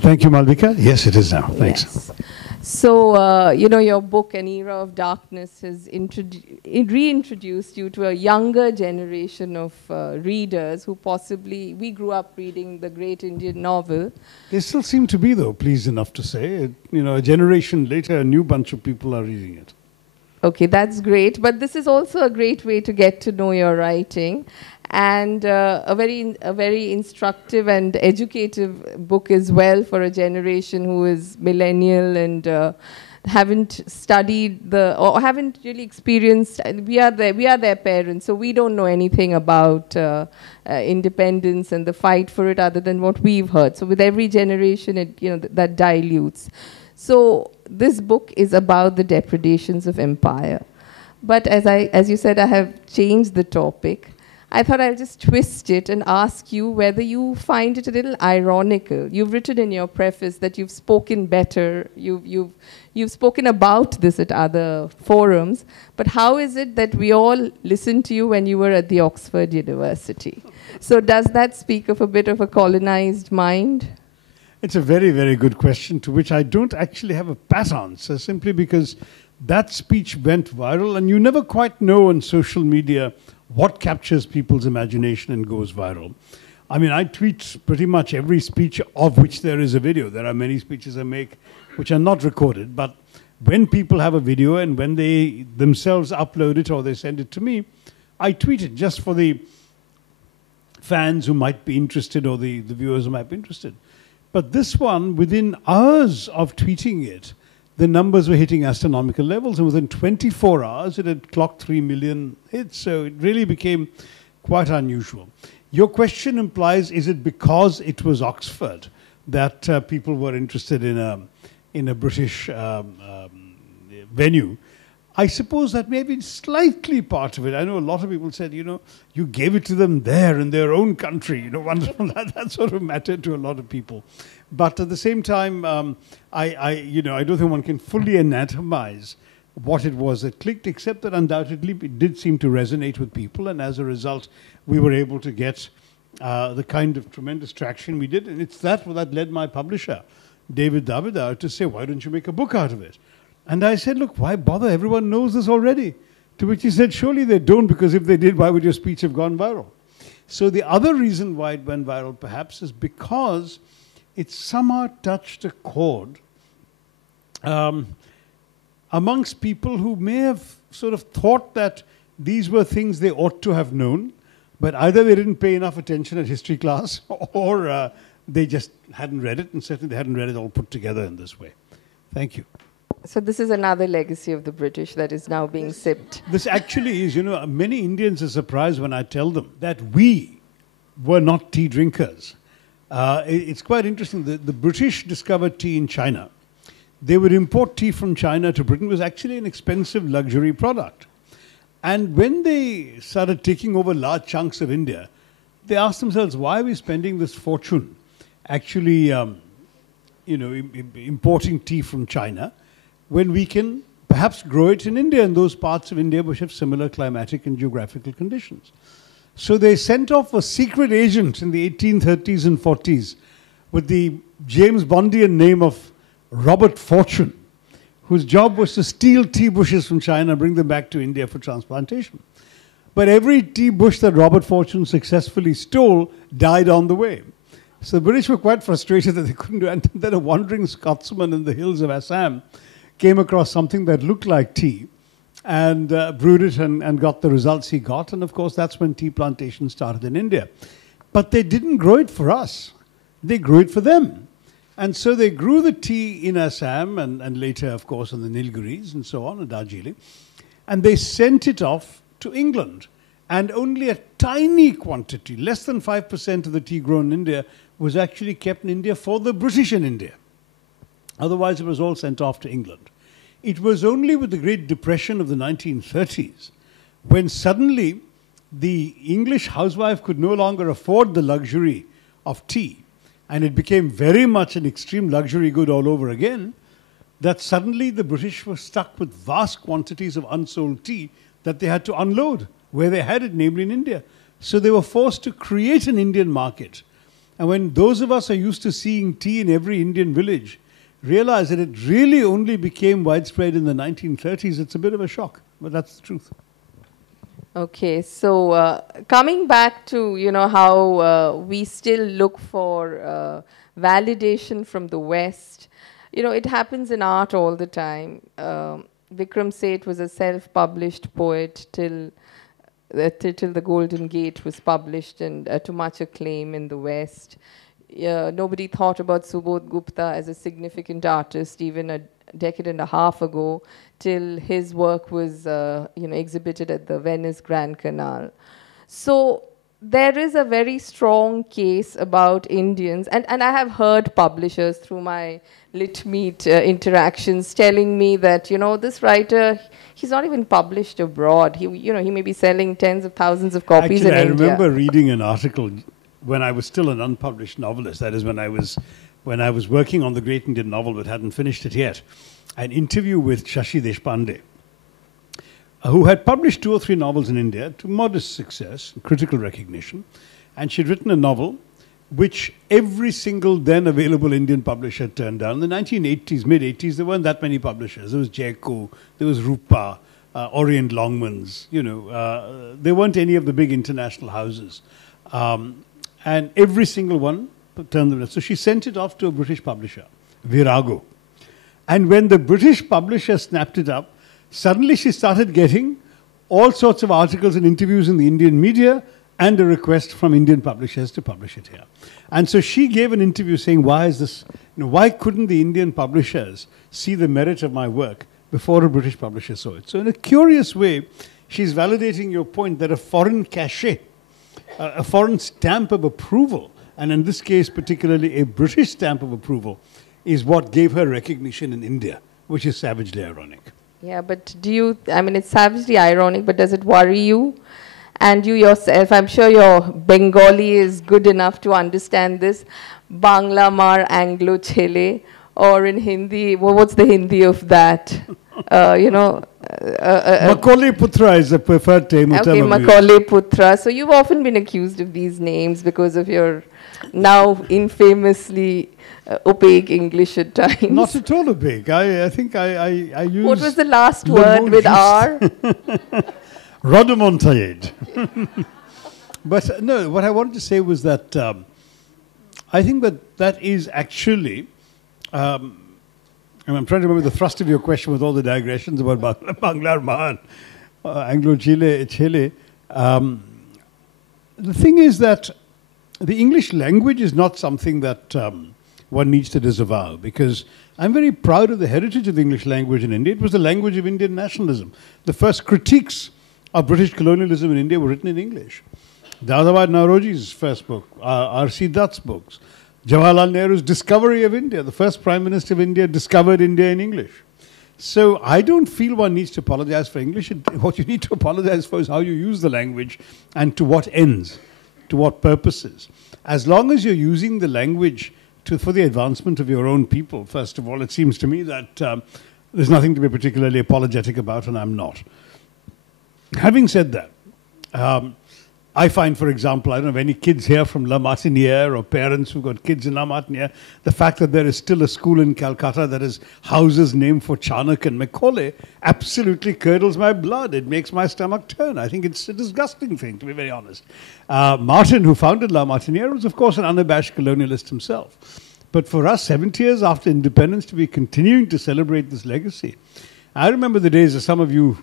Thank you, Malvika. Yes, it is now. Thanks. Yes. So, you know, your book, An Era of Darkness, has reintroduced you to a younger generation of readers who possibly, we grew up reading the great Indian novel. They still seem to be, though, pleased enough to say. You know, a generation later, a new bunch of people are reading it. Okay, that's great. But this is also a great way to get to know your writing. And a very instructive and educative book as well for a generation who is millennial and haven't studied or haven't really experienced. We are their parents, so we don't know anything about independence and the fight for it other than what we've heard. So with every generation, that dilutes. So this book is about the depredations of empire. But as you said, I have changed the topic. I thought I'll just twist it and ask you whether you find it a little ironical. You've written in your preface that you've spoken better, you've spoken about this at other forums, but how is it that we all listened to you when you were at the Oxford University? So does that speak of a bit of a colonized mind? It's a very, very good question to which I don't actually have a pat answer, simply because that speech went viral, and you never quite know on social media what captures people's imagination and goes viral. I mean, I tweet pretty much every speech of which there is a video. There are many speeches I make which are not recorded, but when people have a video and when they themselves upload it or they send it to me, I tweet it just for the fans who might be interested or the viewers who might be interested. But this one, within hours of tweeting it, the numbers were hitting astronomical levels, and within 24 hours, it had clocked 3 million hits. So it really became quite unusual. Your question implies, is it because it was Oxford that people were interested in a British venue? I suppose that may be slightly part of it. I know a lot of people said, you know, you gave it to them there in their own country. You know, wonderful. That sort of mattered to a lot of people. But at the same time, I don't think one can fully anatomize what it was that clicked, except that undoubtedly it did seem to resonate with people. And as a result, we were able to get the kind of tremendous traction we did. And it's that led my publisher, David Davidar, to say, why don't you make a book out of it? And I said, look, why bother? Everyone knows this already. To which he said, surely they don't, because if they did, why would your speech have gone viral? So the other reason why it went viral, perhaps, is because it somehow touched a chord amongst people who may have sort of thought that these were things they ought to have known, but either they didn't pay enough attention at history class or they just hadn't read it, and certainly they hadn't read it all put together in this way. Thank you. So this is another legacy of the British that is now being sipped. This actually is, you know, many Indians are surprised when I tell them that we were not tea drinkers. It's quite interesting. The British discovered tea in China. They would import tea from China to Britain. It was actually an expensive luxury product. And when they started taking over large chunks of India, they asked themselves, why are we spending this fortune actually importing tea from China when we can perhaps grow it in India and those parts of India which have similar climatic and geographical conditions? So they sent off a secret agent in the 1830s and 40s with the James Bondian name of Robert Fortune, whose job was to steal tea bushes from China and bring them back to India for transplantation. But every tea bush that Robert Fortune successfully stole died on the way. So the British were quite frustrated that they couldn't do it. And then a wandering Scotsman in the hills of Assam came across something that looked like tea and brewed it and got the results he got. And of course, that's when tea plantations started in India. But they didn't grow it for us. They grew it for them. And so they grew the tea in Assam and later, of course, in the Nilgiris and so on, in Darjeeling. And they sent it off to England. And only a tiny quantity, less than 5% of the tea grown in India, was actually kept in India for the British in India. Otherwise, it was all sent off to England. It was only with the Great Depression of the 1930s when suddenly the English housewife could no longer afford the luxury of tea, and it became very much an extreme luxury good all over again, that suddenly the British were stuck with vast quantities of unsold tea that they had to unload where they had it, namely in India. So they were forced to create an Indian market. And when those of us are used to seeing tea in every Indian village realize that it really only became widespread in the 1930s, it's a bit of a shock, but that's the truth. Okay, so coming back to, you know, how we still look for validation from the West, you know, it happens in art all the time. Vikram Seth was a self-published poet till the Golden Gate was published, and to much acclaim in the West. Nobody thought about Subodh Gupta as a significant artist even a decade and a half ago, till his work was exhibited at the Venice Grand Canal. So there is a very strong case about Indians, and I have heard publishers through my Lit Meet interactions telling me that, you know, this writer, he's not even published abroad. He may be selling tens of thousands of copies in India. I remember reading an article when I was still an unpublished novelist. That is when I was working on the great Indian novel but hadn't finished it yet. An interview with Shashi Deshpande, who had published 2 or 3 novels in India to modest success, critical recognition, and she'd written a novel which every single then available Indian publisher turned down. In the 1980s, mid-80s, there weren't that many publishers. There was Jayco, there was Rupa, Orient Longmans, there weren't any of the big international houses. And every single one turned them down. So she sent it off to a British publisher, Virago. And when the British publisher snapped it up, suddenly she started getting all sorts of articles and interviews in the Indian media and a request from Indian publishers to publish it here. And so she gave an interview saying, why couldn't the Indian publishers see the merit of my work before a British publisher saw it? So in a curious way, she's validating your point that a foreign cachet, a foreign stamp of approval, and in this case particularly a British stamp of approval, is what gave her recognition in India, which is savagely ironic. Yeah, but it's savagely ironic, but does it worry you? And you yourself, I'm sure your Bengali is good enough to understand this. Bangla mar Anglo Chele, or in Hindi, what's the Hindi of that? Macaulay Putra is the preferred term. Okay, Macaulay Putra. So you've often been accused of these names because of your now infamously opaque English at times. Not at all opaque. I think I use... What was the last word with R? Rodomontade. But no, what I wanted to say was that I think that is actually... I'm trying to remember the thrust of your question with all the digressions about Bangla Mahan, Anglo-Chile. The thing is that the English language is not something that one needs to disavow, because I'm very proud of the heritage of the English language in India. It was the language of Indian nationalism. The first critiques of British colonialism in India were written in English. Dadabhai Nauroji's first book, R.C. Dutt's books, Jawaharlal Nehru's discovery of India, the first Prime Minister of India discovered India in English. So I don't feel one needs to apologize for English. What you need to apologize for is how you use the language and to what ends, to what purposes. As long as you're using the language for the advancement of your own people, first of all, it seems to me that there's nothing to be particularly apologetic about, and I'm not. Having said that, I find, for example, I don't have any kids here from La Martiniere or parents who've got kids in La Martiniere. The fact that there is still a school in Calcutta that has houses named for Chanak and Macaulay absolutely curdles my blood. It makes my stomach turn. I think it's a disgusting thing, to be very honest. Martin, who founded La Martiniere, was, of course, an unabashed colonialist himself. But for us, 70 years after independence, to be continuing to celebrate this legacy. I remember the days, as some of you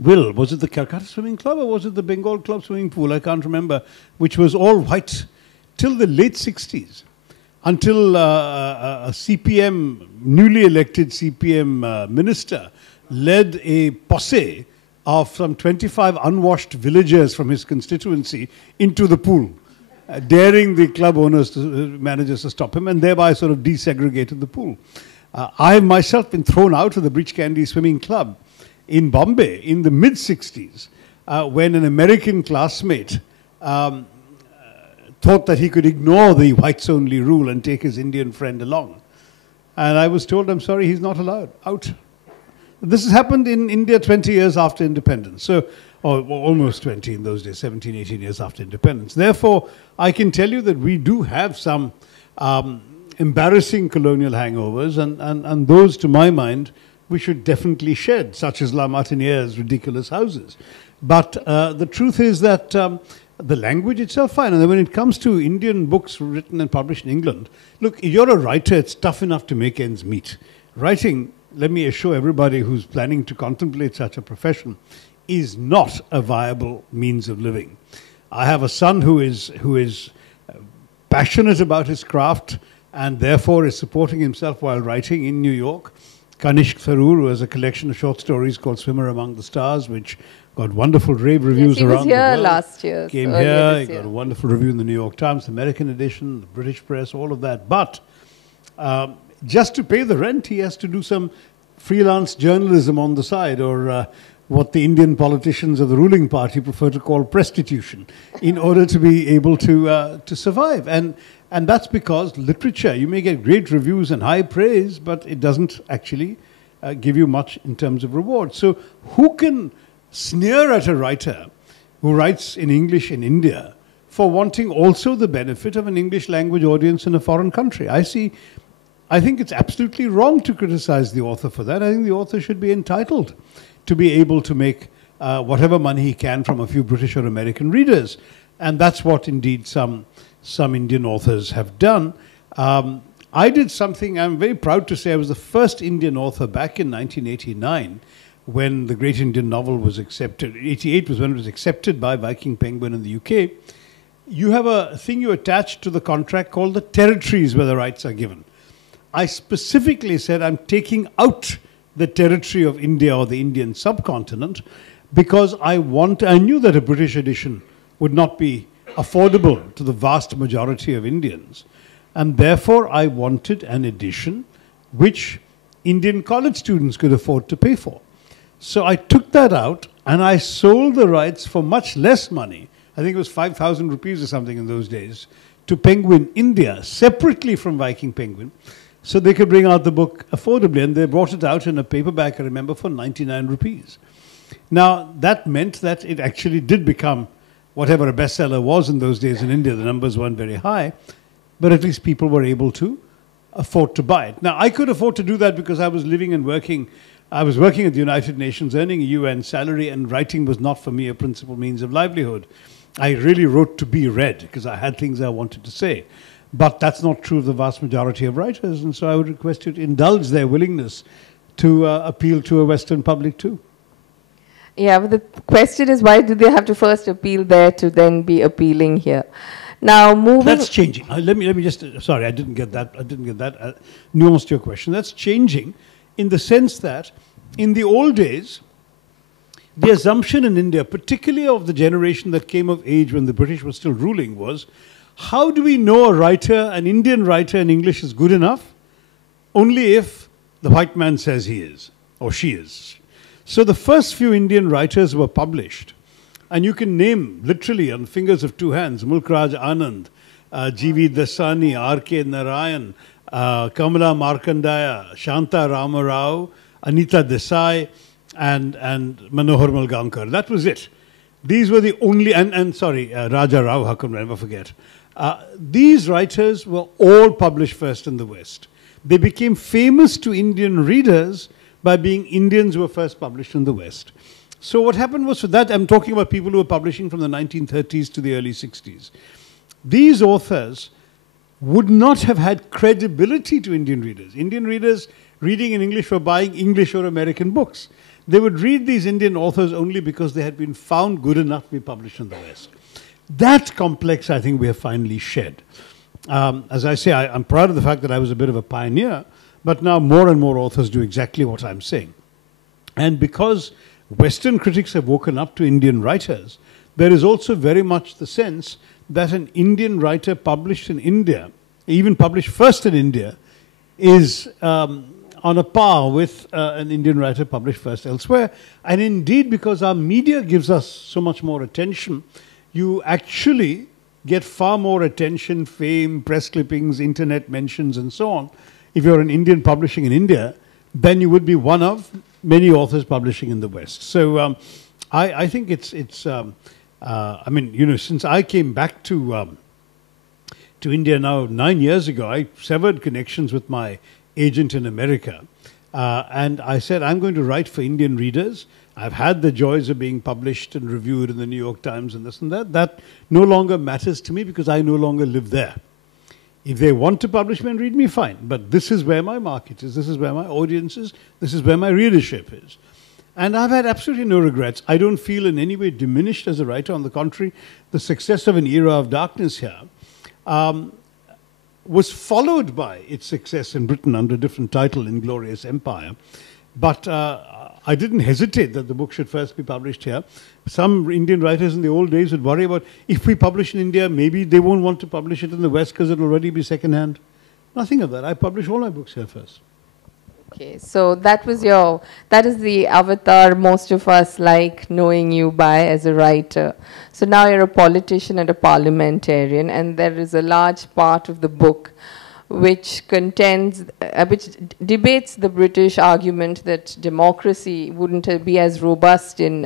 will, was it the Calcutta Swimming Club or was it the Bengal Club Swimming Pool? I can't remember, which was all white till the late 60s, until a CPM, newly elected CPM minister led a posse of some 25 unwashed villagers from his constituency into the pool, daring the club owners, managers to stop him, and thereby sort of desegregated the pool. I have myself been thrown out of the Breach Candy Swimming Club in Bombay in the mid-60s when an American classmate thought that he could ignore the whites-only rule and take his Indian friend along. And I was told, I'm sorry, he's not allowed, out. This has happened in India 20 years after independence. So or almost 20 in those days, 17, 18 years after independence. Therefore, I can tell you that we do have some embarrassing colonial hangovers, and those, to my mind, we should definitely shed, such as La Martinière's ridiculous houses. But the truth is that the language itself, fine. And then when it comes to Indian books written and published in England, look, if you're a writer, it's tough enough to make ends meet. Writing, let me assure everybody who's planning to contemplate such a profession, is not a viable means of living. I have a son who is passionate about his craft and therefore is supporting himself while writing in New York. Shashi Tharoor, who has a collection of short stories called Swimmer Among the Stars, which got wonderful rave reviews around the world. He was here last year. Came here, he got a wonderful review in the New York Times, American edition, the British press, all of that. But just to pay the rent, he has to do some freelance journalism on the side, or what the Indian politicians of the ruling party prefer to call prostitution, in order to be able to survive. And that's because literature, you may get great reviews and high praise, but it doesn't actually give you much in terms of reward. So who can sneer at a writer who writes in English in India for wanting also the benefit of an English language audience in a foreign country? I think it's absolutely wrong to criticize the author for that. I think the author should be entitled to be able to make whatever money he can from a few British or American readers. And that's what indeed some Indian authors have done. I did something, I'm very proud to say, I was the first Indian author back in 1989 when the Great Indian Novel was accepted. 88 was when it was accepted by Viking Penguin in the UK. You have a thing you attach to the contract called the territories where the rights are given. I specifically said I'm taking out the territory of India or the Indian subcontinent because I knew that a British edition would not be affordable to the vast majority of Indians. And therefore, I wanted an edition which Indian college students could afford to pay for. So I took that out and I sold the rights for much less money. I think it was 5,000 rupees or something in those days, to Penguin India, separately from Viking Penguin, so they could bring out the book affordably. And they brought it out in a paperback, I remember, for 99 rupees. Now, that meant that it actually did become whatever a bestseller was in those days in India. The numbers weren't very high, but at least people were able to afford to buy it. Now, I could afford to do that because I was living and working. I was working at the United Nations, earning a UN salary, and writing was not for me a principal means of livelihood. I really wrote to be read because I had things I wanted to say. But that's not true of the vast majority of writers, and so I would request you to indulge their willingness to appeal to a Western public too. Yeah, but the question is, why do they have to first appeal there to then be appealing here? Now, moving... That's changing. Let me just... Sorry, I didn't get that. Nuanced your question. That's changing in the sense that in the old days, the assumption in India, particularly of the generation that came of age when the British were still ruling, was, how do we know a writer, an Indian writer in English is good enough? Only if the white man says he is, or she is. So the first few Indian writers were published, and you can name literally on the fingers of two hands, Mulkraj Anand, G.V. Dasani, R.K. Narayan, Kamala Markandaya, Shanta Ramarao, Anita Desai, and Manohar Malgankar. That was it. These were the only, Raja Rao, how can I never forget. These writers were all published first in the West. They became famous to Indian readers by being Indians who were first published in the West. So what happened was, for that, I'm talking about people who were publishing from the 1930s to the early 60s. These authors would not have had credibility to Indian readers. Indian readers reading in English were buying English or American books. They would read these Indian authors only because they had been found good enough to be published in the West. That complex, I think, we have finally shed. As I say, I'm proud of the fact that I was a bit of a pioneer, but now more and more authors do exactly what I'm saying. And because Western critics have woken up to Indian writers, there is also very much the sense that an Indian writer published in India, even published first in India, is on a par with an Indian writer published first elsewhere. And indeed, because our media gives us so much more attention, you actually get far more attention, fame, press clippings, internet mentions, and so on, if you're an Indian publishing in India, than you would be one of many authors publishing in the West. So I think I mean, you know, since I came back to India now 9 years ago, I severed connections with my agent in America. And I said, I'm going to write for Indian readers. I've had the joys of being published and reviewed in the New York Times and this and that. That no longer matters to me because I no longer live there. If they want to publish me and read me, fine. But this is where my market is. This is where my audience is. This is where my readership is. And I've had absolutely no regrets. I don't feel in any way diminished as a writer. On the contrary, the success of An Era of Darkness here was followed by its success in Britain under a different title, Inglorious Empire. But I didn't hesitate that the book should first be published here. Some Indian writers in the old days would worry about if we publish in India, maybe they won't want to publish it in the West because it'll already be second-hand. Nothing of that. I publish all my books here first. Okay, so that is the avatar most of us like knowing you by as a writer. So now you're a politician and a parliamentarian, and there is a large part of the book which debates the British argument that democracy wouldn't be as robust in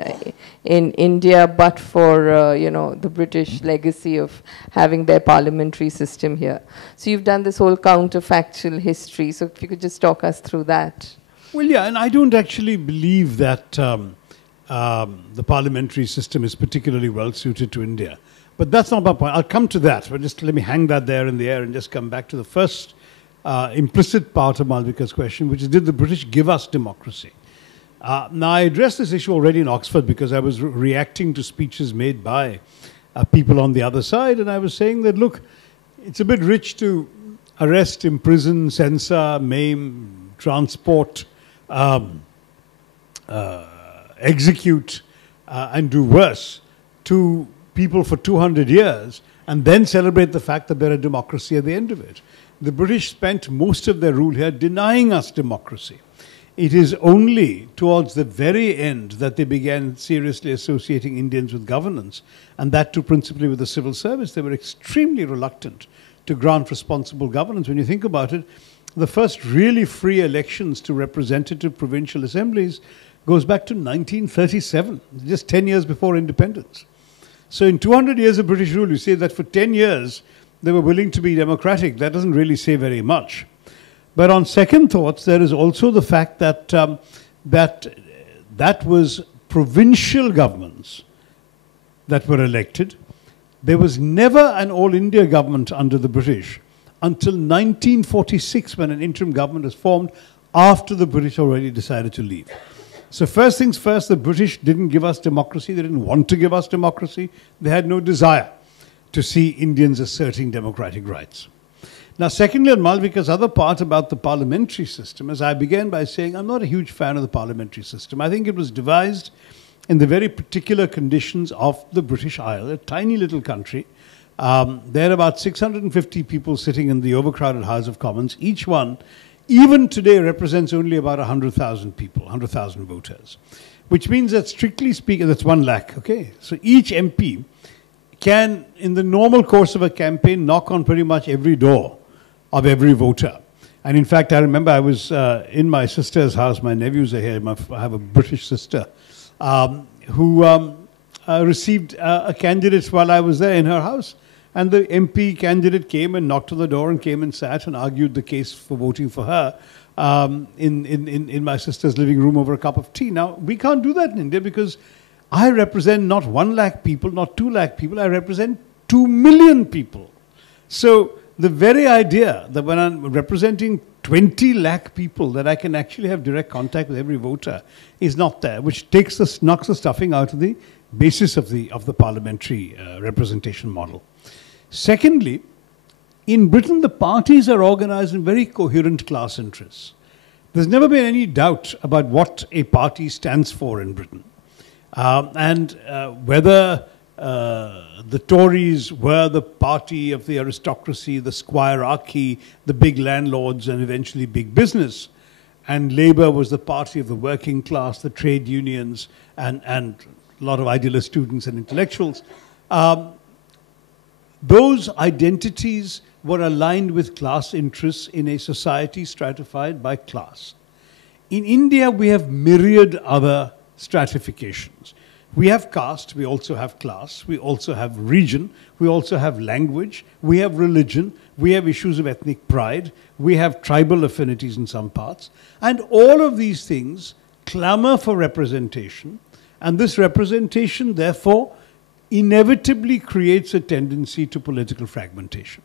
India, but for the British legacy of having their parliamentary system here. So you've done this whole counterfactual history. So if you could just talk us through that. Well, yeah, and I don't actually believe that the parliamentary system is particularly well suited to India. But that's not my point. I'll come to that, but just let me hang that there in the air and just come back to the first implicit part of Malvika's question, which is, did the British give us democracy? Now, I addressed this issue already in Oxford because I was reacting to speeches made by people on the other side, and I was saying that, look, it's a bit rich to arrest, imprison, censor, maim, transport, execute, and do worse to people for 200 years and then celebrate the fact that they're a democracy at the end of it. The British spent most of their rule here denying us democracy. It is only towards the very end that they began seriously associating Indians with governance, and that too principally with the civil service. They were extremely reluctant to grant responsible governance. When you think about it, the first really free elections to representative provincial assemblies goes back to 1937, just 10 years before independence. So in 200 years of British rule, you say that for 10 years they were willing to be democratic. That doesn't really say very much. But on second thoughts, there is also the fact that that was provincial governments that were elected. There was never an all-India government under the British until 1946, when an interim government was formed after the British already decided to leave. So first things first, the British didn't give us democracy. They didn't want to give us democracy. They had no desire to see Indians asserting democratic rights. Now, secondly, on Malvika's other part about the parliamentary system, as I began by saying, I'm not a huge fan of the parliamentary system. I think it was devised in the very particular conditions of the British Isle, a tiny little country. There are about 650 people sitting in the overcrowded House of Commons. Each one, even today, represents only about 100,000 people, 100,000 voters, which means that strictly speaking, that's 1 lakh, okay? So each MP can, in the normal course of a campaign, knock on pretty much every door of every voter. And in fact, I remember I was in my sister's house. My nephews are here. I have a British sister who received a candidate while I was there in her house. And the MP candidate came and knocked on the door and came and sat and argued the case for voting for her in my sister's living room over a cup of tea. Now, we can't do that in India because I represent not 1 lakh people, not 2 lakh people. I represent 2 million people. So the very idea that when I'm representing 20 lakh people, that I can actually have direct contact with every voter is not there, which knocks the stuffing out of the basis of the parliamentary representation model. Secondly, in Britain, the parties are organized in very coherent class interests. There's never been any doubt about what a party stands for in Britain. And whether the Tories were the party of the aristocracy, the squirearchy, the big landlords, and eventually big business, and Labour was the party of the working class, the trade unions, and a lot of idealist students and intellectuals. Those identities were aligned with class interests in a society stratified by class. In India, we have myriad other stratifications. We have caste, we also have class, we also have region, we also have language, we have religion, we have issues of ethnic pride, we have tribal affinities in some parts. And all of these things clamor for representation. And this representation, therefore, inevitably creates a tendency to political fragmentation.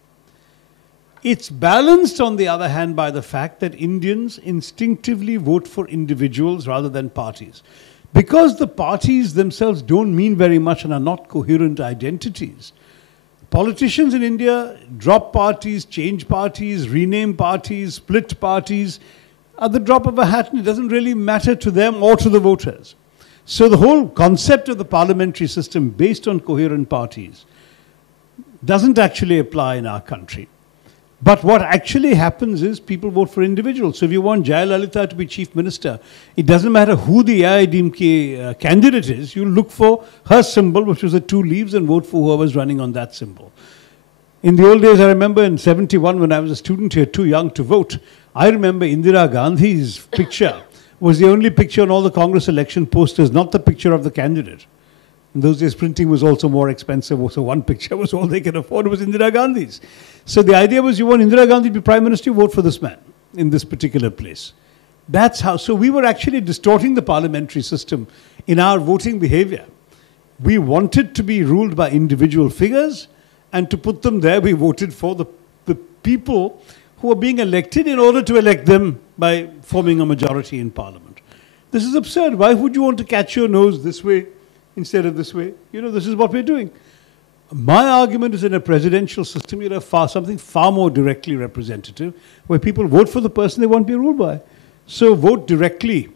It's balanced, on the other hand, by the fact that Indians instinctively vote for individuals rather than parties. Because the parties themselves don't mean very much and are not coherent identities, politicians in India drop parties, change parties, rename parties, split parties at the drop of a hat, and it doesn't really matter to them or to the voters. So the whole concept of the parliamentary system based on coherent parties doesn't actually apply in our country. But what actually happens is people vote for individuals. So if you want Jayalalitha to be chief minister, it doesn't matter who the AIDMK candidate is, you look for her symbol, which was the 2 leaves, and vote for whoever's running on that symbol. In the old days, I remember in 71 when I was a student here, too young to vote, I remember Indira Gandhi's picture was the only picture on all the Congress election posters, not the picture of the candidate. In those days, printing was also more expensive, so one picture was all they could afford, was Indira Gandhi's. So the idea was, you want Indira Gandhi to be prime minister, you vote for this man in this particular place. That's how, so we were actually distorting the parliamentary system in our voting behavior. We wanted to be ruled by individual figures, and to put them there, we voted for the people who are being elected in order to elect them by forming a majority in parliament. This is absurd. Why would you want to catch your nose this way instead of this way? You know, this is what we're doing. My argument is, in a presidential system, you'll have something far more directly representative, where people vote for the person they want to be ruled by. So vote directly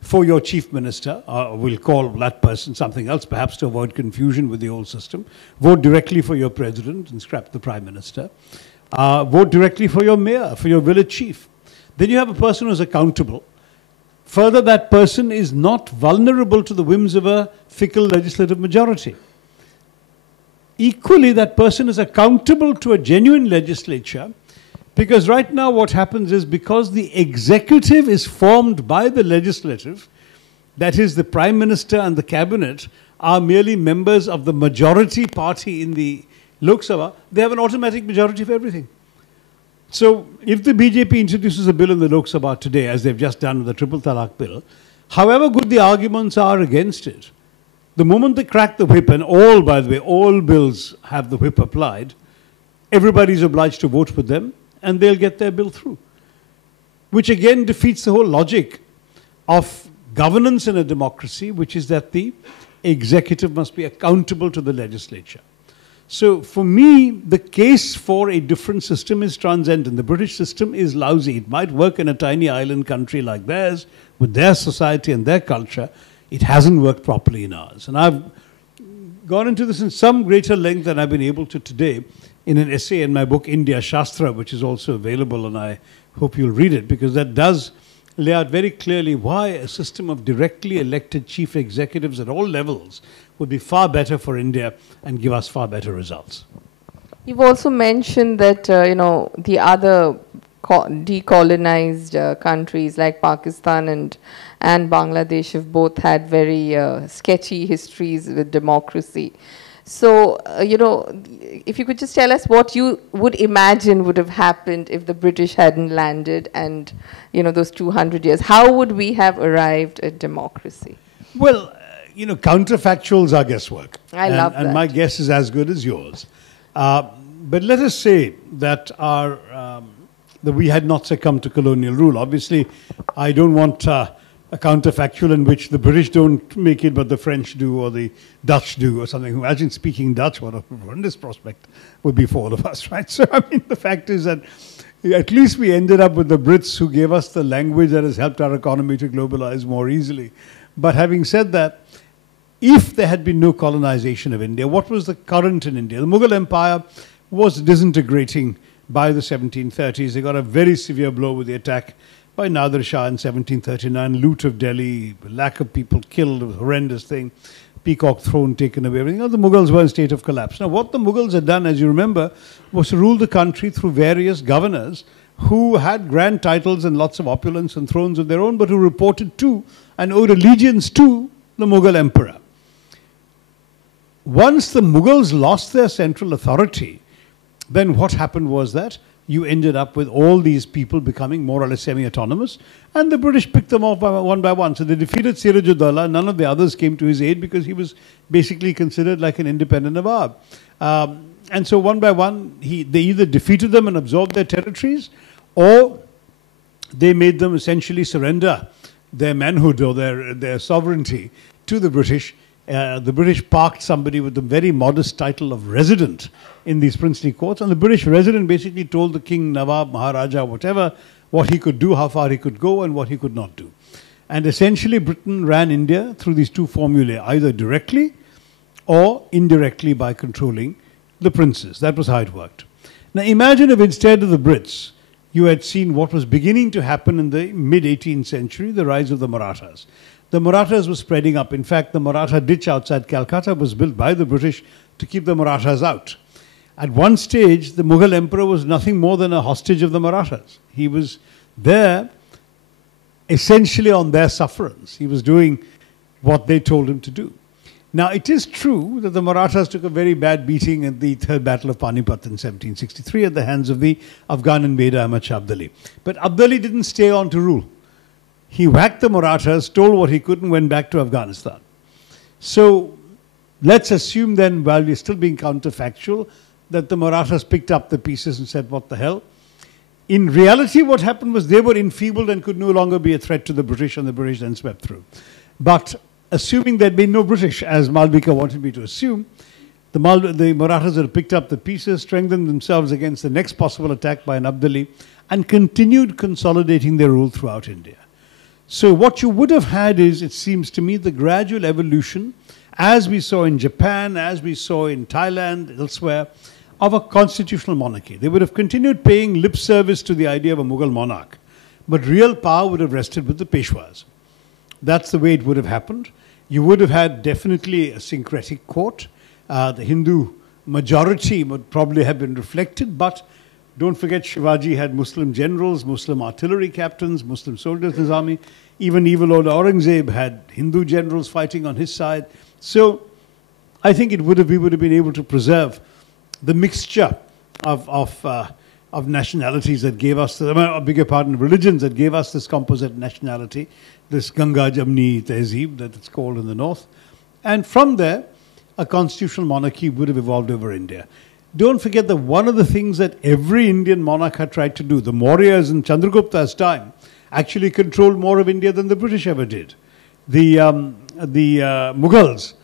for your chief minister, we'll call that person something else, perhaps to avoid confusion with the old system. Vote directly for your president and scrap the prime minister. Vote directly for your mayor, for your village chief. Then you have a person who's accountable. Further, that person is not vulnerable to the whims of a fickle legislative majority. Equally, that person is accountable to a genuine legislature, because right now what happens is, because the executive is formed by the legislative, that is, the prime minister and the cabinet are merely members of the majority party in the Lok Sabha, they have an automatic majority for everything. So if the BJP introduces a bill in the Lok Sabha today, as they've just done with the Triple Talaq bill, however good the arguments are against it, the moment they crack the whip, and all, by the way, all bills have the whip applied, everybody's obliged to vote with them, and they'll get their bill through. Which again defeats the whole logic of governance in a democracy, which is that the executive must be accountable to the legislature. So for me, the case for a different system is transcendent. The British system is lousy. It might work in a tiny island country like theirs, with their society and their culture. It hasn't worked properly in ours. And I've gone into this in some greater length than I've been able to today in an essay in my book, India Shastra, which is also available, and I hope you'll read it, because that does lay out very clearly why a system of directly elected chief executives at all levels would be far better for India and give us far better results. You've also mentioned that, the other decolonized countries like Pakistan and Bangladesh have both had very sketchy histories with democracy. So, if you could just tell us what you would imagine would have happened if the British hadn't landed and, those 200 years, how would we have arrived at democracy? Well, counterfactuals are guesswork. I love that. And my guess is as good as yours. But let us say that that we had not succumbed to colonial rule. Obviously, I don't want a counterfactual in which the British don't make it, but the French do, or the Dutch do, or something. Imagine speaking Dutch, what a horrendous prospect would be for all of us, right? So, the fact is that at least we ended up with the Brits, who gave us the language that has helped our economy to globalize more easily. But having said that, if there had been no colonization of India, what was the current in India? The Mughal Empire was disintegrating by the 1730s. They got a very severe blow with the attack by Nadir Shah in 1739, loot of Delhi, lack of people killed, a horrendous thing, Peacock throne taken away, everything. The Mughals were in a state of collapse. Now, what the Mughals had done, as you remember, was to rule the country through various governors who had grand titles and lots of opulence and thrones of their own, but who reported to and owed allegiance to the Mughal emperor. once the Mughals lost their central authority, then what happened was that you ended up with all these people becoming more or less semi-autonomous, and the British picked them off one by one. So they defeated Siraj-ud-Dawla. None of the others came to his aid because he was basically considered like an independent Nawab. And so one by one, they either defeated them and absorbed their territories, or they made them essentially surrender their manhood or their sovereignty to the British. The British parked somebody with the very modest title of resident in these princely courts, and the British resident basically told the king, Nawab, Maharaja, whatever, what he could do, how far he could go, and what he could not do. And essentially Britain ran India through these two formulae, either directly or indirectly by controlling the princes. That was how it worked. Now imagine if instead of the Brits, you had seen what was beginning to happen in the mid-18th century, the rise of the Marathas. The Marathas were spreading up. In fact, the Maratha ditch outside Calcutta was built by the British to keep the Marathas out. At one stage, the Mughal emperor was nothing more than a hostage of the Marathas. He was there essentially on their sufferance. He was doing what they told him to do. Now, it is true that the Marathas took a very bad beating at the Third Battle of Panipat in 1763 at the hands of the Afghan invader Ahmad Shah Abdali. But Abdali didn't stay on to rule. He whacked the Marathas, stole what he could, and went back to Afghanistan. So let's assume then, while we're still being counterfactual, that the Marathas picked up the pieces and said, what the hell? In reality, what happened was they were enfeebled and could no longer be a threat to the British, and the British then swept through. But assuming there'd been no British, as Malvika wanted me to assume, the Marathas had picked up the pieces, strengthened themselves against the next possible attack by an Abdali, and continued consolidating their rule throughout India. So what you would have had is, it seems to me, the gradual evolution, as we saw in Japan, as we saw in Thailand, elsewhere, of a constitutional monarchy. They would have continued paying lip service to the idea of a Mughal monarch, but real power would have rested with the Peshwas. That's the way it would have happened. You would have had definitely a syncretic court. The Hindu majority would probably have been reflected, but don't forget Shivaji had Muslim generals, Muslim artillery captains, Muslim soldiers in his army. Even evil old Aurangzeb had Hindu generals fighting on his side. So I think we would have been able to preserve the mixture of nationalities that gave us, religions that gave us this composite nationality, this Ganga Jamni Tehzeeb that it's called in the north. And from there, a constitutional monarchy would have evolved over India. Don't forget that one of the things that every Indian monarch had tried to do, the Mauryas in Chandragupta's time, actually controlled more of India than the British ever did. The Mughals,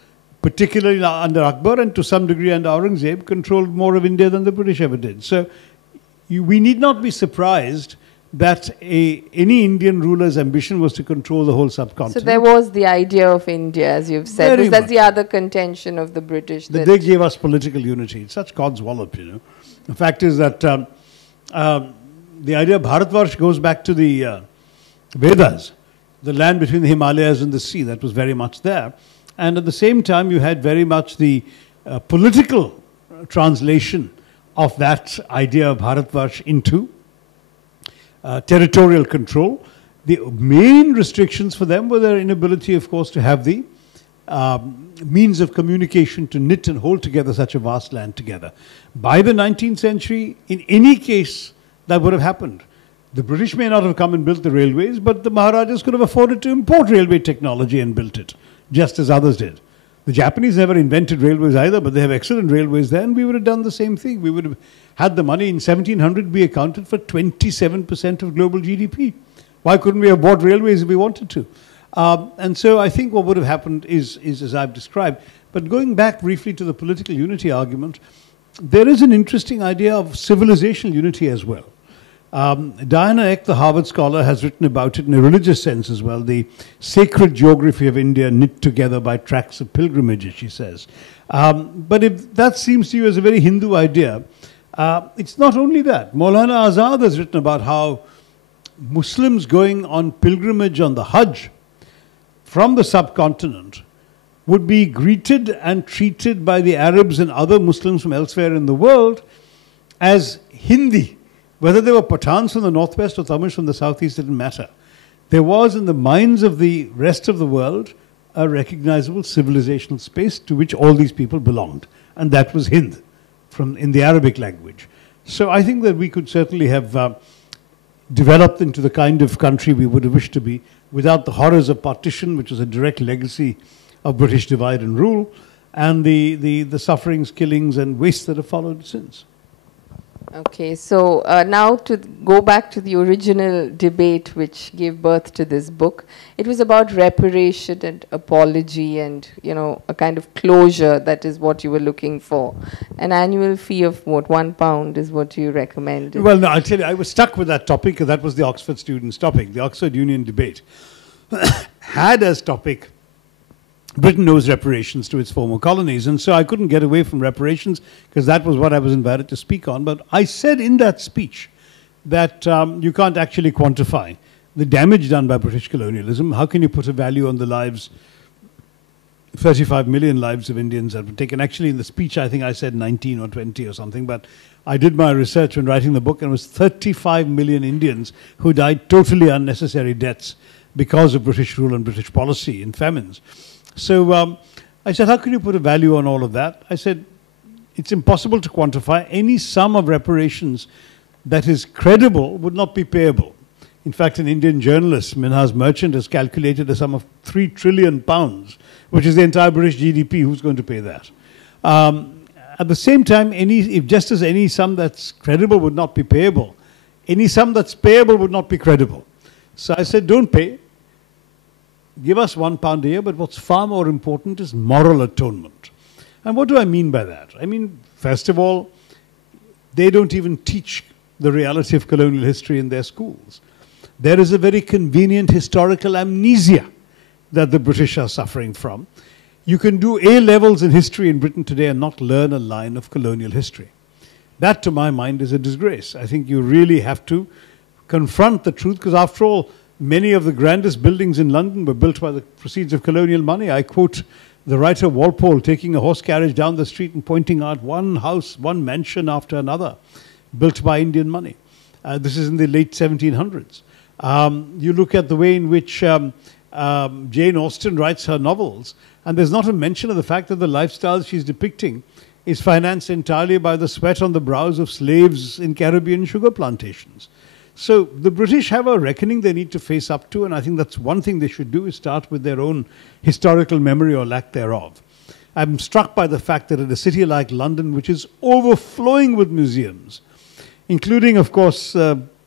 particularly under Akbar and to some degree under Aurangzeb, controlled more of India than the British ever did. So we need not be surprised that any Indian ruler's ambition was to control the whole subcontinent. So there was the idea of India, as you've said. That's the other contention of the British. That they gave us political unity. It's such God's wallop, you know. The fact is that the idea of Bharatvarsh goes back to the Vedas, the land between the Himalayas and the sea. That was very much there. And at the same time, you had very much the political translation of that idea of Bharatvarsh into territorial control. The main restrictions for them were their inability, of course, to have the means of communication to knit and hold together such a vast land together. By the 19th century, in any case, that would have happened. The British may not have come and built the railways, but the Maharajas could have afforded to import railway technology and built it, just as others did. The Japanese never invented railways either, but they have excellent railways there, and we would have done the same thing. We would have had the money. In 1700, we accounted for 27% of global GDP. Why couldn't we have bought railways if we wanted to? And so I think what would have happened is as I've described. But going back briefly to the political unity argument, there is an interesting idea of civilizational unity as well. Diana Eck, the Harvard scholar, has written about it in a religious sense as well, the sacred geography of India knit together by tracks of pilgrimage, as she says. But if that seems to you as a very Hindu idea, it's not only that. Maulana Azad has written about how Muslims going on pilgrimage on the Hajj from the subcontinent would be greeted and treated by the Arabs and other Muslims from elsewhere in the world as Hindi. Whether they were Pathans from the northwest or Tamils from the southeast didn't matter. There was in the minds of the rest of the world a recognizable civilizational space to which all these people belonged. And that was Hind, in the Arabic language. So I think that we could certainly have developed into the kind of country we would have wished to be without the horrors of partition, which was a direct legacy of British divide and rule, and the sufferings, killings, and waste that have followed since. Okay, so now to go back to the original debate which gave birth to this book, it was about reparation and apology and, you know, a kind of closure. That is what you were looking for. An annual fee of what, £1 is what you recommended. Well, no, I'll tell you, I was stuck with that topic because that was the Oxford students' topic. The Oxford Union debate had as topic Britain owes reparations to its former colonies. And so I couldn't get away from reparations because that was what I was invited to speak on. But I said in that speech that you can't actually quantify the damage done by British colonialism. How can you put a value on the lives, 35 million lives of Indians that were taken? Actually, in the speech, I think I said 19 or 20 or something. But I did my research when writing the book, and it was 35 million Indians who died totally unnecessary deaths because of British rule and British policy in famines. So I said, how can you put a value on all of that? I said, it's impossible to quantify. Any sum of reparations that is credible would not be payable. In fact, an Indian journalist, Minhas Merchant, has calculated a sum of £3 trillion, which is the entire British GDP. Who's going to pay that? At the same time, if just as any sum that's credible would not be payable, any sum that's payable would not be credible. So I said, don't pay. Give us £1 a year, but what's far more important is moral atonement. And what do I mean by that? I mean, first of all, they don't even teach the reality of colonial history in their schools. There is a very convenient historical amnesia that the British are suffering from. You can do A-levels in history in Britain today and not learn a line of colonial history. That, to my mind, is a disgrace. I think you really have to confront the truth, because after all, many of the grandest buildings in London were built by the proceeds of colonial money. I quote the writer Walpole taking a horse carriage down the street and pointing out one house, one mansion after another, built by Indian money. This is in the late 1700s. You look at the way in which Jane Austen writes her novels, and there's not a mention of the fact that the lifestyle she's depicting is financed entirely by the sweat on the brows of slaves in Caribbean sugar plantations. So the British have a reckoning they need to face up to, and I think that's one thing they should do, is start with their own historical memory or lack thereof. I'm struck by the fact that in a city like London, which is overflowing with museums, including, of course,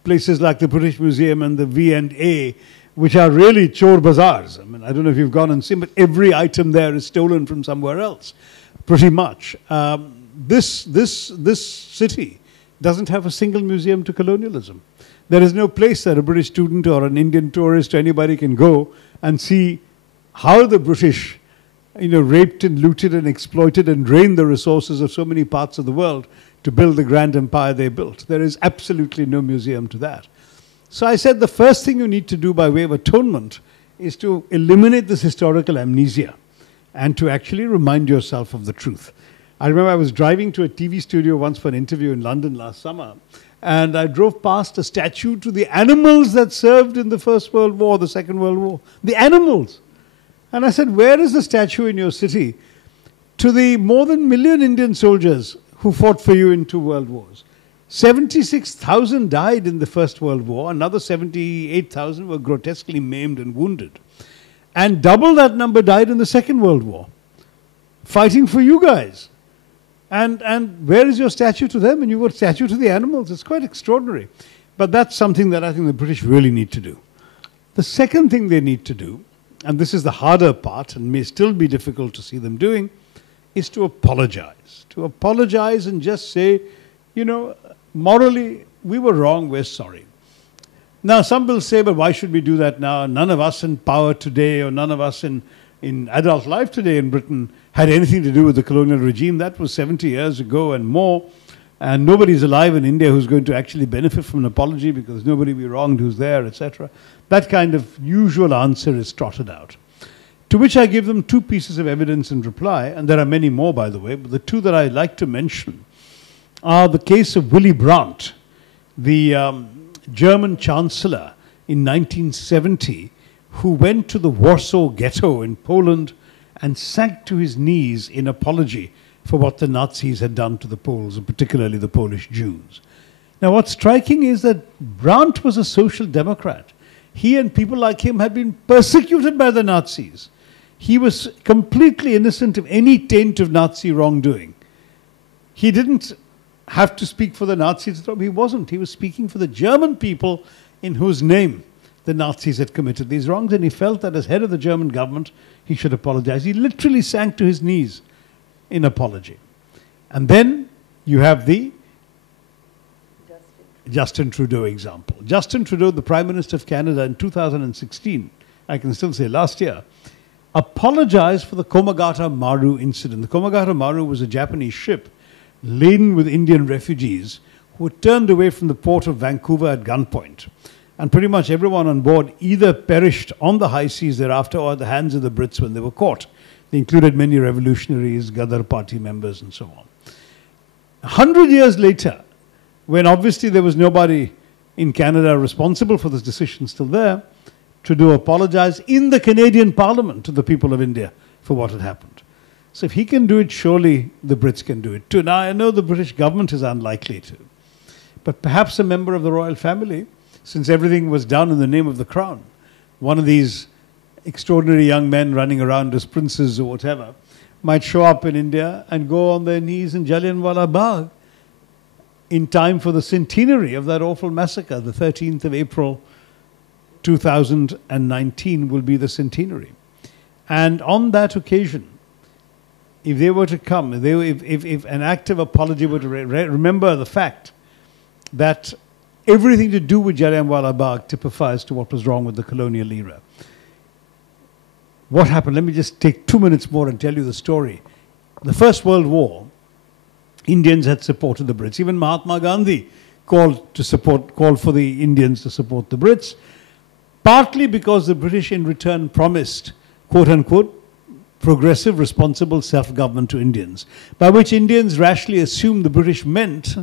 places like the British Museum and the V&A, which are really chor bazaars. I mean, I don't know if you've gone and seen, but every item there is stolen from somewhere else, pretty much. This city doesn't have a single museum to colonialism. There is no place that a British student or an Indian tourist or anybody can go and see how the British, raped and looted and exploited and drained the resources of so many parts of the world to build the grand empire they built. There is absolutely no museum to that. So I said the first thing you need to do by way of atonement is to eliminate this historical amnesia and to actually remind yourself of the truth. I remember I was driving to a TV studio once for an interview in London last summer, and I drove past a statue to the animals that served in the First World War, the Second World War. The animals. And I said, where is the statue in your city to the more than 1 million Indian soldiers who fought for you in 2 world wars? 76,000 died in the First World War. Another 78,000 were grotesquely maimed and wounded. And double that number died in the Second World War, fighting for you guys. And where is your statue to them? And you've got a statue to the animals. It's quite extraordinary. But that's something that I think the British really need to do. The second thing they need to do, and this is the harder part and may still be difficult to see them doing, is to apologize. To apologize and just say, morally, we were wrong, we're sorry. Now, some will say, but why should we do that now? None of us in power today, or none of us in adult life today in Britain had anything to do with the colonial regime. That was 70 years ago and more. And nobody's alive in India who's going to actually benefit from an apology because nobody we wronged who's there, etc. That kind of usual answer is trotted out. To which I give them 2 pieces of evidence in reply, and there are many more, by the way, but the 2 that I like to mention are the case of Willy Brandt, the German chancellor in 1970, who went to the Warsaw Ghetto in Poland and sank to his knees in apology for what the Nazis had done to the Poles, and particularly the Polish Jews. Now, what's striking is that Brandt was a social democrat. He and people like him had been persecuted by the Nazis. He was completely innocent of any taint of Nazi wrongdoing. He didn't have to speak for the Nazis. He wasn't. He was speaking for the German people in whose name the Nazis had committed these wrongs, and he felt that as head of the German government, he should apologize. He literally sank to his knees in apology. And then you have the Justin Trudeau example. Justin Trudeau, the Prime Minister of Canada in 2016, I can still say last year, apologized for the Komagata Maru incident. The Komagata Maru was a Japanese ship laden with Indian refugees who were turned away from the port of Vancouver at gunpoint. And pretty much everyone on board either perished on the high seas thereafter or at the hands of the Brits when they were caught. They included many revolutionaries, Ghadar Party members, and so on. 100 years later, when obviously there was nobody in Canada responsible for this decision still there, Trudeau apologized in the Canadian Parliament to the people of India for what had happened. So if he can do it, surely the Brits can do it too. Now, I know the British government is unlikely to, but perhaps a member of the royal family, since everything was done in the name of the crown, one of these extraordinary young men running around as princes or whatever, might show up in India and go on their knees in Jallianwala Bagh in time for the centenary of that awful massacre. The 13th of April 2019 will be the centenary. And on that occasion, if they were to come, if an active apology were to remember the fact that everything to do with Jallianwala Bagh typifies to what was wrong with the colonial era. What happened? Let me just take 2 minutes more and tell you the story. The First World War, Indians had supported the Brits. Even Mahatma Gandhi called for the Indians to support the Brits, partly because the British in return promised, quote unquote, progressive, responsible self-government to Indians, by which Indians rashly assumed the British meant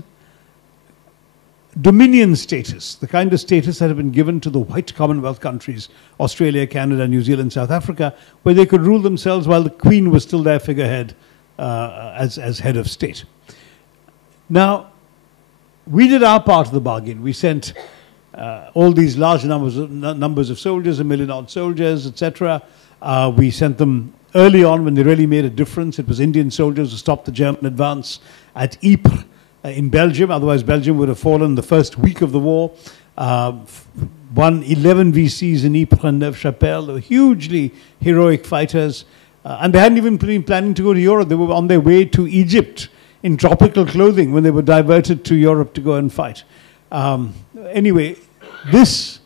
dominion status, the kind of status that had been given to the white Commonwealth countries, Australia, Canada, New Zealand, South Africa, where they could rule themselves while the Queen was still their figurehead as head of state. Now, we did our part of the bargain. We sent all these large numbers of soldiers, 1 million odd soldiers, etc. We sent them early on when they really made a difference. It was Indian soldiers who stopped the German advance at Ypres in Belgium. Otherwise, Belgium would have fallen the first week of the war. Won 11 VCs in Ypres and Neuve-Chapelle. They were hugely heroic fighters. And they hadn't even been planning to go to Europe. They were on their way to Egypt in tropical clothing when they were diverted to Europe to go and fight. Anyway, this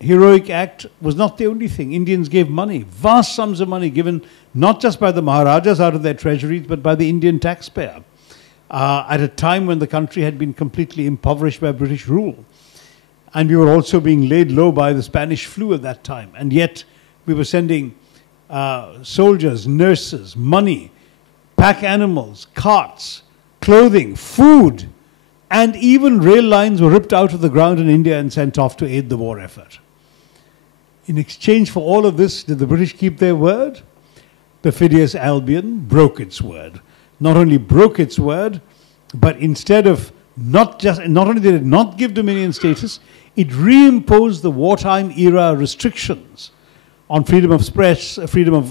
heroic act was not the only thing. Indians gave money, vast sums of money given not just by the Maharajas out of their treasuries, but by the Indian taxpayer, at a time when the country had been completely impoverished by British rule. And we were also being laid low by the Spanish flu at that time. And yet we were sending soldiers, nurses, money, pack animals, carts, clothing, food, and even rail lines were ripped out of the ground in India and sent off to aid the war effort. In exchange for all of this, did the British keep their word? Perfidious Albion broke its word. Not only broke its word, but instead of not only did it not give dominion status, it reimposed the wartime era restrictions on freedom of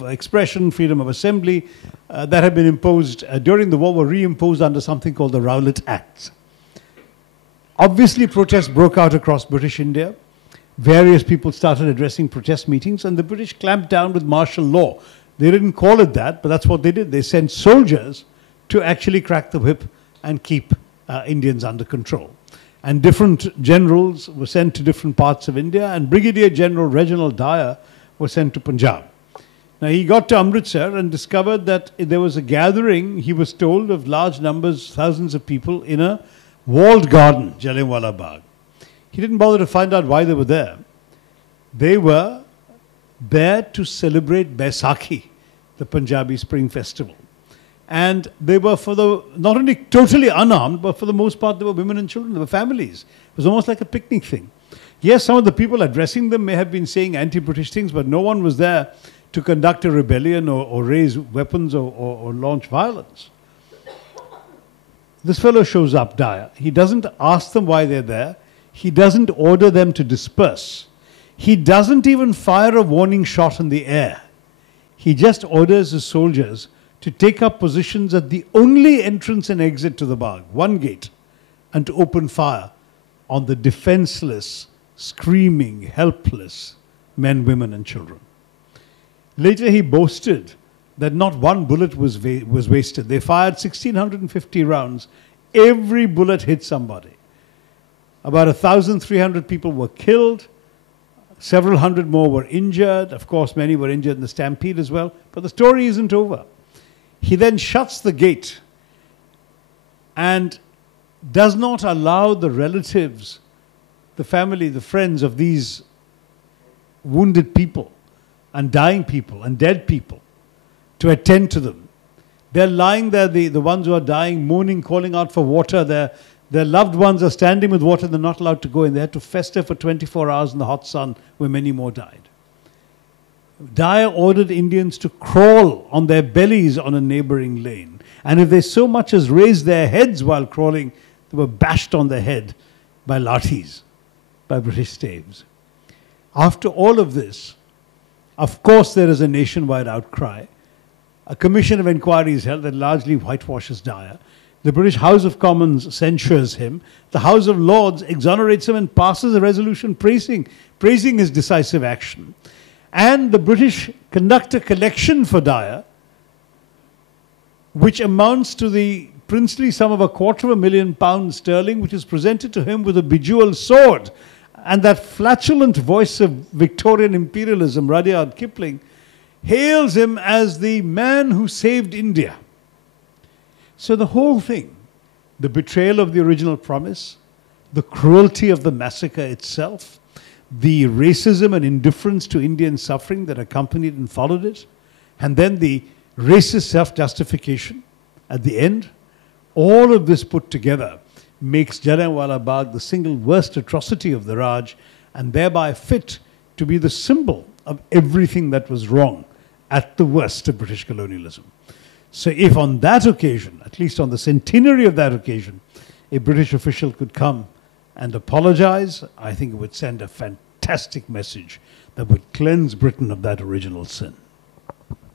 expression, freedom of assembly that had been imposed during the war, were reimposed under something called the Rowlatt Acts. Obviously, protests broke out across British India. Various people started addressing protest meetings, and the British clamped down with martial law. They didn't call it that, but that's what they did. They sent soldiers to actually crack the whip and keep Indians under control. And different generals were sent to different parts of India, and Brigadier General Reginald Dyer was sent to Punjab. Now, he got to Amritsar and discovered that there was a gathering, he was told, of large numbers, thousands of people in a walled garden, Jallianwala Bagh. He didn't bother to find out why they were there. They were there to celebrate Baisakhi, the Punjabi Spring Festival. And they were not only totally unarmed, but for the most part, they were women and children, they were families. It was almost like a picnic thing. Yes, some of the people addressing them may have been saying anti-British things, but no one was there to conduct a rebellion or raise weapons or launch violence. This fellow shows up, Dyer. He doesn't ask them why they're there. He doesn't order them to disperse. He doesn't even fire a warning shot in the air. He just orders his soldiers to take up positions at the only entrance and exit to the Bagh, one gate, and to open fire on the defenseless, screaming, helpless men, women, and children. Later, he boasted that not one bullet was wasted. They fired 1,650 rounds. Every bullet hit somebody. About 1,300 people were killed. Several hundred more were injured. Of course, many were injured in the stampede as well. But the story isn't over. He then shuts the gate and does not allow the relatives, the family, the friends of these wounded people and dying people and dead people to attend to them. They're lying there, the ones who are dying, moaning, calling out for water. Their loved ones are standing with water. They're not allowed to go in. They had to fester for 24 hours in the hot sun, where many more died. Dyer ordered Indians to crawl on their bellies on a neighboring lane. And if they so much as raised their heads while crawling, they were bashed on the head by lathis, by British staves. After all of this, of course there is a nationwide outcry. A commission of inquiry is held that largely whitewashes Dyer. The British House of Commons censures him. The House of Lords exonerates him and passes a resolution praising his decisive action. And the British conduct a collection for Dyer, which amounts to the princely sum of £250,000, which is presented to him with a bejeweled sword. And that flatulent voice of Victorian imperialism, Rudyard Kipling, hails him as the man who saved India. So the whole thing, the betrayal of the original promise, the cruelty of the massacre itself, the racism and indifference to Indian suffering that accompanied and followed it, and then the racist self-justification at the end, all of this put together makes Jallianwala Bagh the single worst atrocity of the Raj, and thereby fit to be the symbol of everything that was wrong at the worst of British colonialism. So if on that occasion, at least on the centenary of that occasion, a British official could come and apologize, I think it would send a fantastic message that would cleanse Britain of that original sin.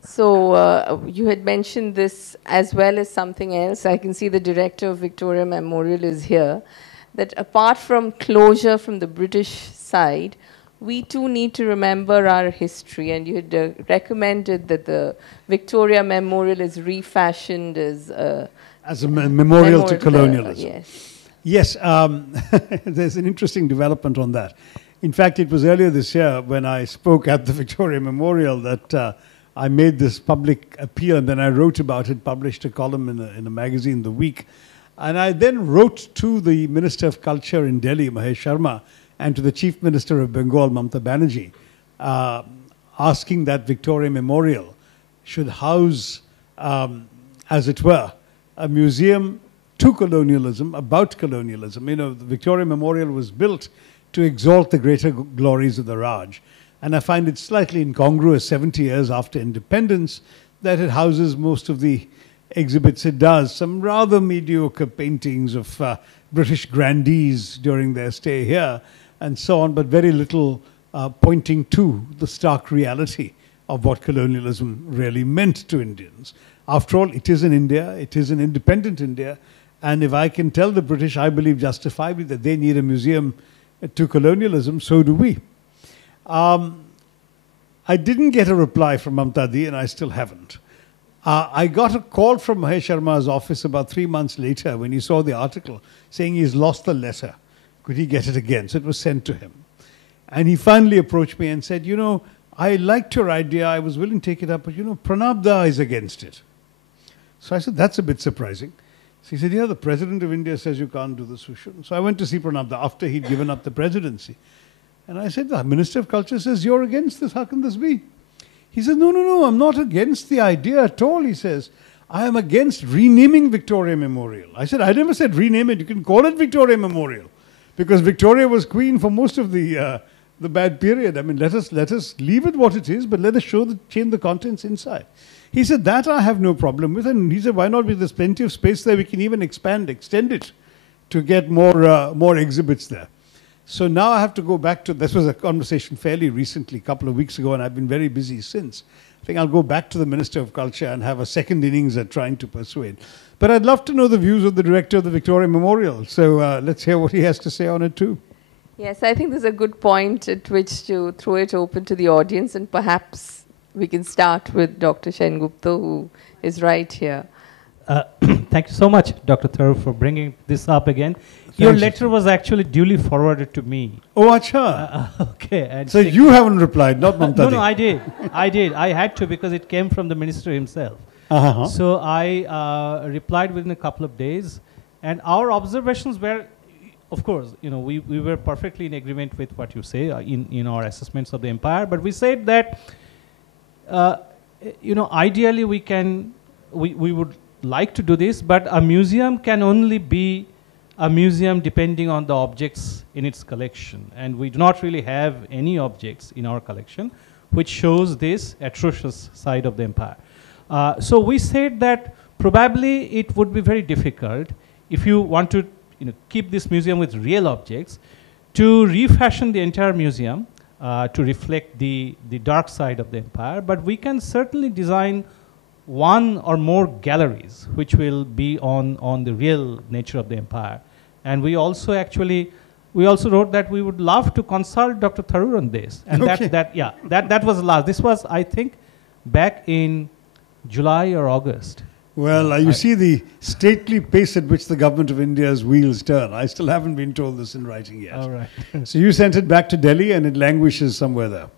So you had mentioned this as well as something else. I can see the director of Victoria Memorial is here. That apart from closure from the British side, we too need to remember our history. And you had recommended that the Victoria Memorial is refashioned as a memorial to colonialism. Yes. Yes, there's an interesting development on that. In fact, it was earlier this year when I spoke at the Victoria Memorial that I made this public appeal, and then I wrote about it, published a column in a magazine, The Week. And I then wrote to the Minister of Culture in Delhi, Mahesh Sharma, and to the Chief Minister of Bengal, Mamata Banerjee, asking that Victoria Memorial should house, as it were, a museum to colonialism, about colonialism. You know, the Victoria Memorial was built to exalt the greater glories of the Raj. And I find it slightly incongruous 70 years after independence that it houses most of the exhibits it does. Some rather mediocre paintings of British grandees during their stay here and so on, but very little pointing to the stark reality of what colonialism really meant to Indians. After all, it is in India, it is an independent India, and if I can tell the British, I believe justifiably, that they need a museum to colonialism, so do we. I didn't get a reply from Mamta Di, and I still haven't. I got a call from Mahesh Sharma's office about 3 months later when he saw the article saying he's lost the letter. Could he get it again? So it was sent to him. And he finally approached me and said, you know, I liked your idea. I was willing to take it up, but, you know, Pranab Da is against it. So I said, that's a bit surprising. So he said, yeah, the President of India says you can't do this. We shouldn't. So I went to see Pranab Da after he'd given up the presidency. And I said, the Minister of Culture says, you're against this. How can this be? He says, no, I'm not against the idea at all. He says, I am against renaming Victoria Memorial. I said, I never said rename it. You can call it Victoria Memorial. because Victoria was queen for most of the bad period. I mean, let us leave it what it is, but let us change the contents inside. He said, that I have no problem with. And he said, why not? There's plenty of space there. We can even extend it to get more exhibits there. So now I have to go back to, this was a conversation fairly recently, a couple of weeks ago, and I've been very busy since. I think I'll go back to the Minister of Culture and have a second innings at trying to persuade. But I'd love to know the views of the director of the Victoria Memorial. So let's hear what he has to say on it too. Yes, I think there's a good point at which to throw it open to the audience, and perhaps we can start with Dr. Sengupta, who is right here. Thank you so much, Dr. Tharoor, for bringing this up again. Your letter was actually duly forwarded to me. Oh, acha. Okay. And so you haven't replied, not Mamta. No, I did. I had to, because it came from the minister himself. So I replied within a couple of days, and our observations were, of course, we were perfectly in agreement with what you say in our assessments of the empire, but we said that, ideally we would like to do this, but a museum can only be a museum depending on the objects in its collection. And we do not really have any objects in our collection which shows this atrocious side of the empire. So we said that probably it would be very difficult if you want to keep this museum with real objects to refashion the entire museum to reflect the dark side of the empire. But we can certainly design one or more galleries which will be on the real nature of the empire. And we also wrote that we would love to consult Dr. Tharoor on this. And okay. that was last. This was, I think, back in July or August. Well, you see the stately pace at which the government of India's wheels turn. I still haven't been told this in writing yet. All right. So you sent it back to Delhi and it languishes somewhere there.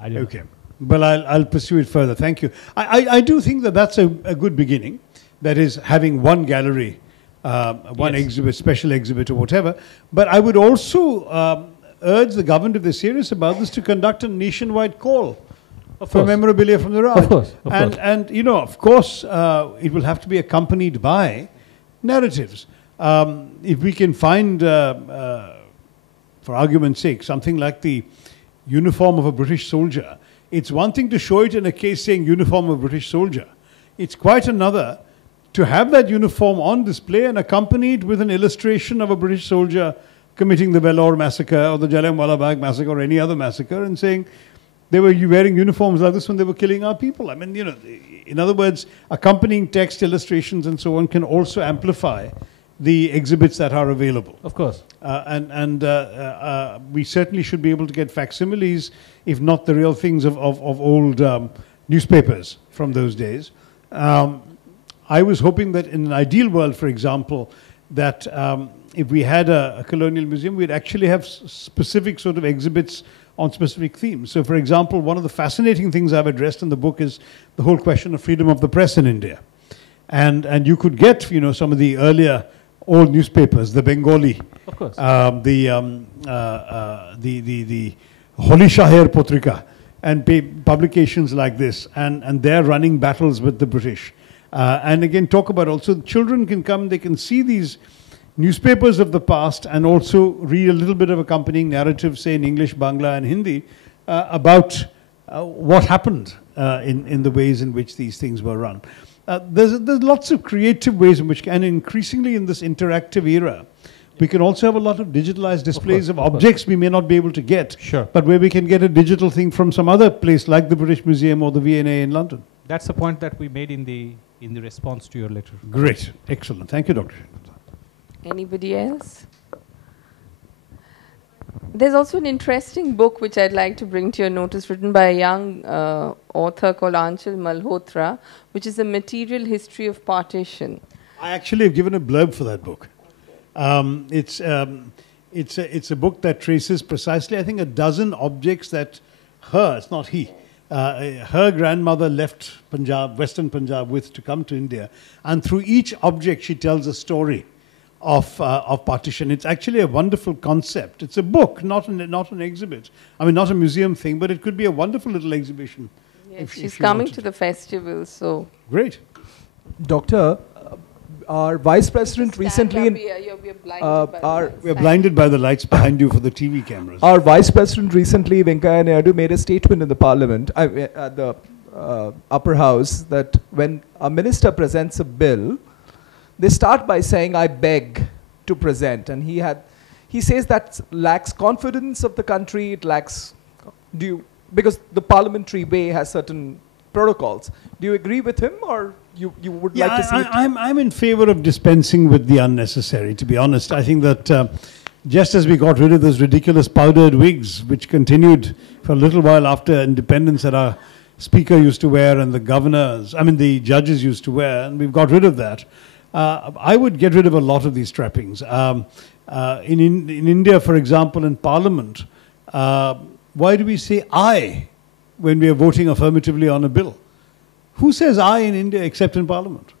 I don't know. Well, I'll pursue it further. Thank you. I do think that that's a good beginning. That is, having one gallery, one exhibit, special exhibit or whatever. But I would also urge the government, if they're serious about this, to conduct a nationwide call for memorabilia from the Raj. Of course. And of course, it will have to be accompanied by narratives. If we can find, for argument's sake, something like the uniform of a British soldier, it's one thing to show it in a case saying uniform of a British soldier. It's quite another to have that uniform on display and accompanied with an illustration of a British soldier committing the Vellore massacre or the Jallianwala Bagh massacre or any other massacre, and saying they were wearing uniforms like this when they were killing our people. I mean, in other words, accompanying text, illustrations and so on can also amplify the exhibits that are available. Of course. We certainly should be able to get facsimiles, if not the real things of old newspapers from those days. I was hoping that in an ideal world, for example, that if we had a colonial museum, we'd actually have specific sort of exhibits on specific themes. So, for example, one of the fascinating things I've addressed in the book is the whole question of freedom of the press in India. And you could get, some of the earlier old newspapers, the Bengali, of course, the Holi Shahir Potrika, and publications like this, and they're running battles with the British. And again, talk about also children can come, they can see these newspapers of the past and also read a little bit of accompanying narrative, say in English, Bangla and Hindi, about what happened in the ways in which these things were run. There's lots of creative ways in which, and increasingly in this interactive era, we can also have a lot of digitalized displays of objects we may not be able to get, but where we can get a digital thing from some other place like the British Museum or the V&A in London. That's the point that we made in the response to your letter. Great. Excellent. Thank you, Dr. Anybody else? There's also an interesting book which I'd like to bring to your notice, written by a young author called Anchal Malhotra, which is a material history of partition. I actually have given a blurb for that book. It's a book that traces precisely, I think, a dozen objects that it's not he, her grandmother left Punjab, Western Punjab with to come to India. And through each object, she tells a story of partition. It's actually a wonderful concept. It's a book, not an exhibit. I mean, not a museum thing, but it could be a wonderful little exhibition. Yes, she's coming to the festival, so. Great. Doctor, Our Vice President recently, We're blinded by the lights behind you for the TV cameras. our Vice President recently, Venkaiah Naidu, made a statement in the Parliament, at the upper house, that when a minister presents a bill, they start by saying, "I beg to present," and he says that lacks confidence of the country. It lacks, because the parliamentary way has certain protocols. Do you agree with him, or you would like to see it? I'm in favor of dispensing with the unnecessary, to be honest. I think that just as we got rid of those ridiculous powdered wigs, which continued for a little while after independence, that our speaker used to wear and the judges used to wear, and we've got rid of that. I would get rid of a lot of these trappings. In India, for example, in Parliament, why do we say "I" when we are voting affirmatively on a bill? Who says "I" in India except in Parliament?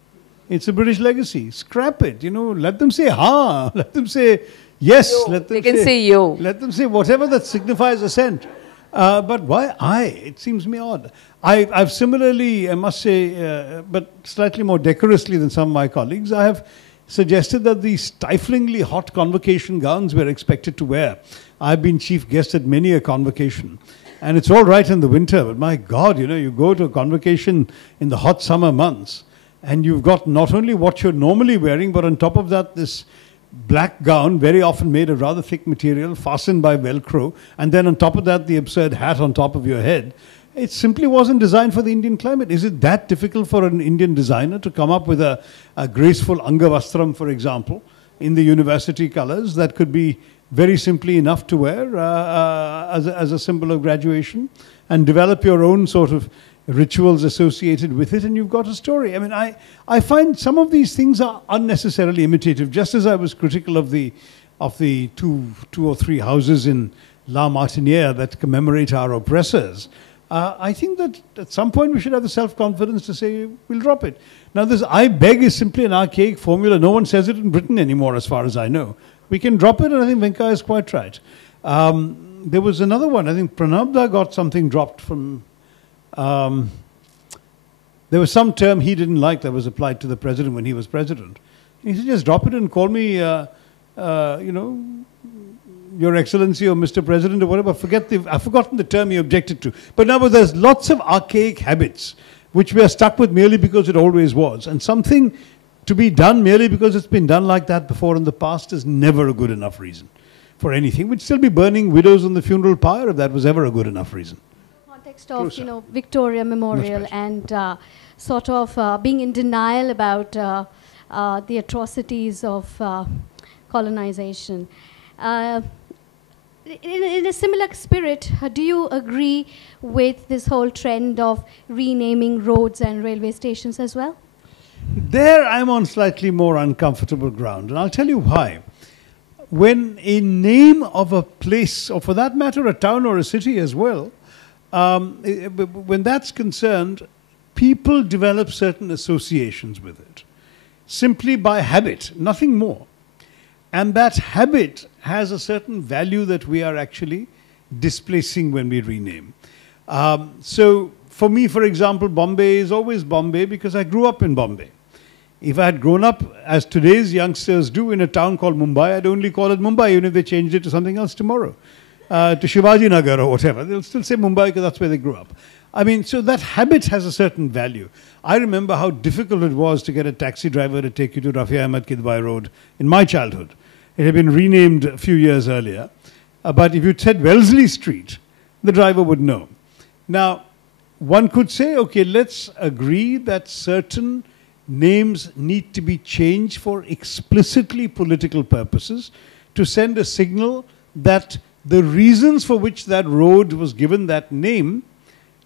It's a British legacy. Scrap it. Let them say "ha." Let them say "yes." Yo. Let them They can say "yo." Let them say whatever that signifies assent. But why "I"? It seems me odd. I've similarly, I must say, but slightly more decorously than some of my colleagues, I have suggested that the stiflingly hot convocation gowns we're expected to wear. I've been chief guest at many a convocation. And it's all right in the winter, but my God, you go to a convocation in the hot summer months, and you've got not only what you're normally wearing, but on top of that, this black gown, very often made of rather thick material, fastened by Velcro, and then on top of that, the absurd hat on top of your head. It simply wasn't designed for the Indian climate. Is it that difficult for an Indian designer to come up with a graceful Angavastram, for example, in the university colors that could be very simply enough to wear as a symbol of graduation, and develop your own sort of rituals associated with it, and you've got a story. I mean, I find some of these things are unnecessarily imitative, just as I was critical of the two or three houses in La Martiniere that commemorate our oppressors. I think that at some point we should have the self-confidence to say, we'll drop it. Now, this "I beg" is simply an archaic formula. No one says it in Britain anymore, as far as I know. We can drop it, and I think Venkaiah is quite right. There was another one. I think Pranabda got something dropped from... there was some term he didn't like that was applied to the president when he was president. He said, just drop it and call me, Your Excellency or Mr. President or whatever. I've forgotten the term he objected to. But now there's lots of archaic habits which we are stuck with merely because it always was. And something to be done merely because it's been done like that before in the past is never a good enough reason for anything. We'd still be burning widows on the funeral pyre if that was ever a good enough reason. Context of, Victoria Memorial and sort of being in denial about the atrocities of colonization. In a similar spirit, do you agree with this whole trend of renaming roads and railway stations as well? There I'm on slightly more uncomfortable ground, and I'll tell you why. When a name of a place, or for that matter a town or a city as well, when that's concerned, people develop certain associations with it, simply by habit, nothing more. And that habit has a certain value that we are actually displacing when we rename. So for me, for example, Bombay is always Bombay because I grew up in Bombay. If I had grown up, as today's youngsters do, in a town called Mumbai, I'd only call it Mumbai, even if they changed it to something else tomorrow, to Shivaji Nagar or whatever. They'll still say Mumbai because that's where they grew up. I mean, so that habit has a certain value. I remember how difficult it was to get a taxi driver to take you to Rafi Ahmed Kidwai Road in my childhood. It had been renamed a few years earlier. But if you said Wellesley Street, the driver would know. Now, one could say, okay, let's agree that certain names need to be changed for explicitly political purposes to send a signal that the reasons for which that road was given that name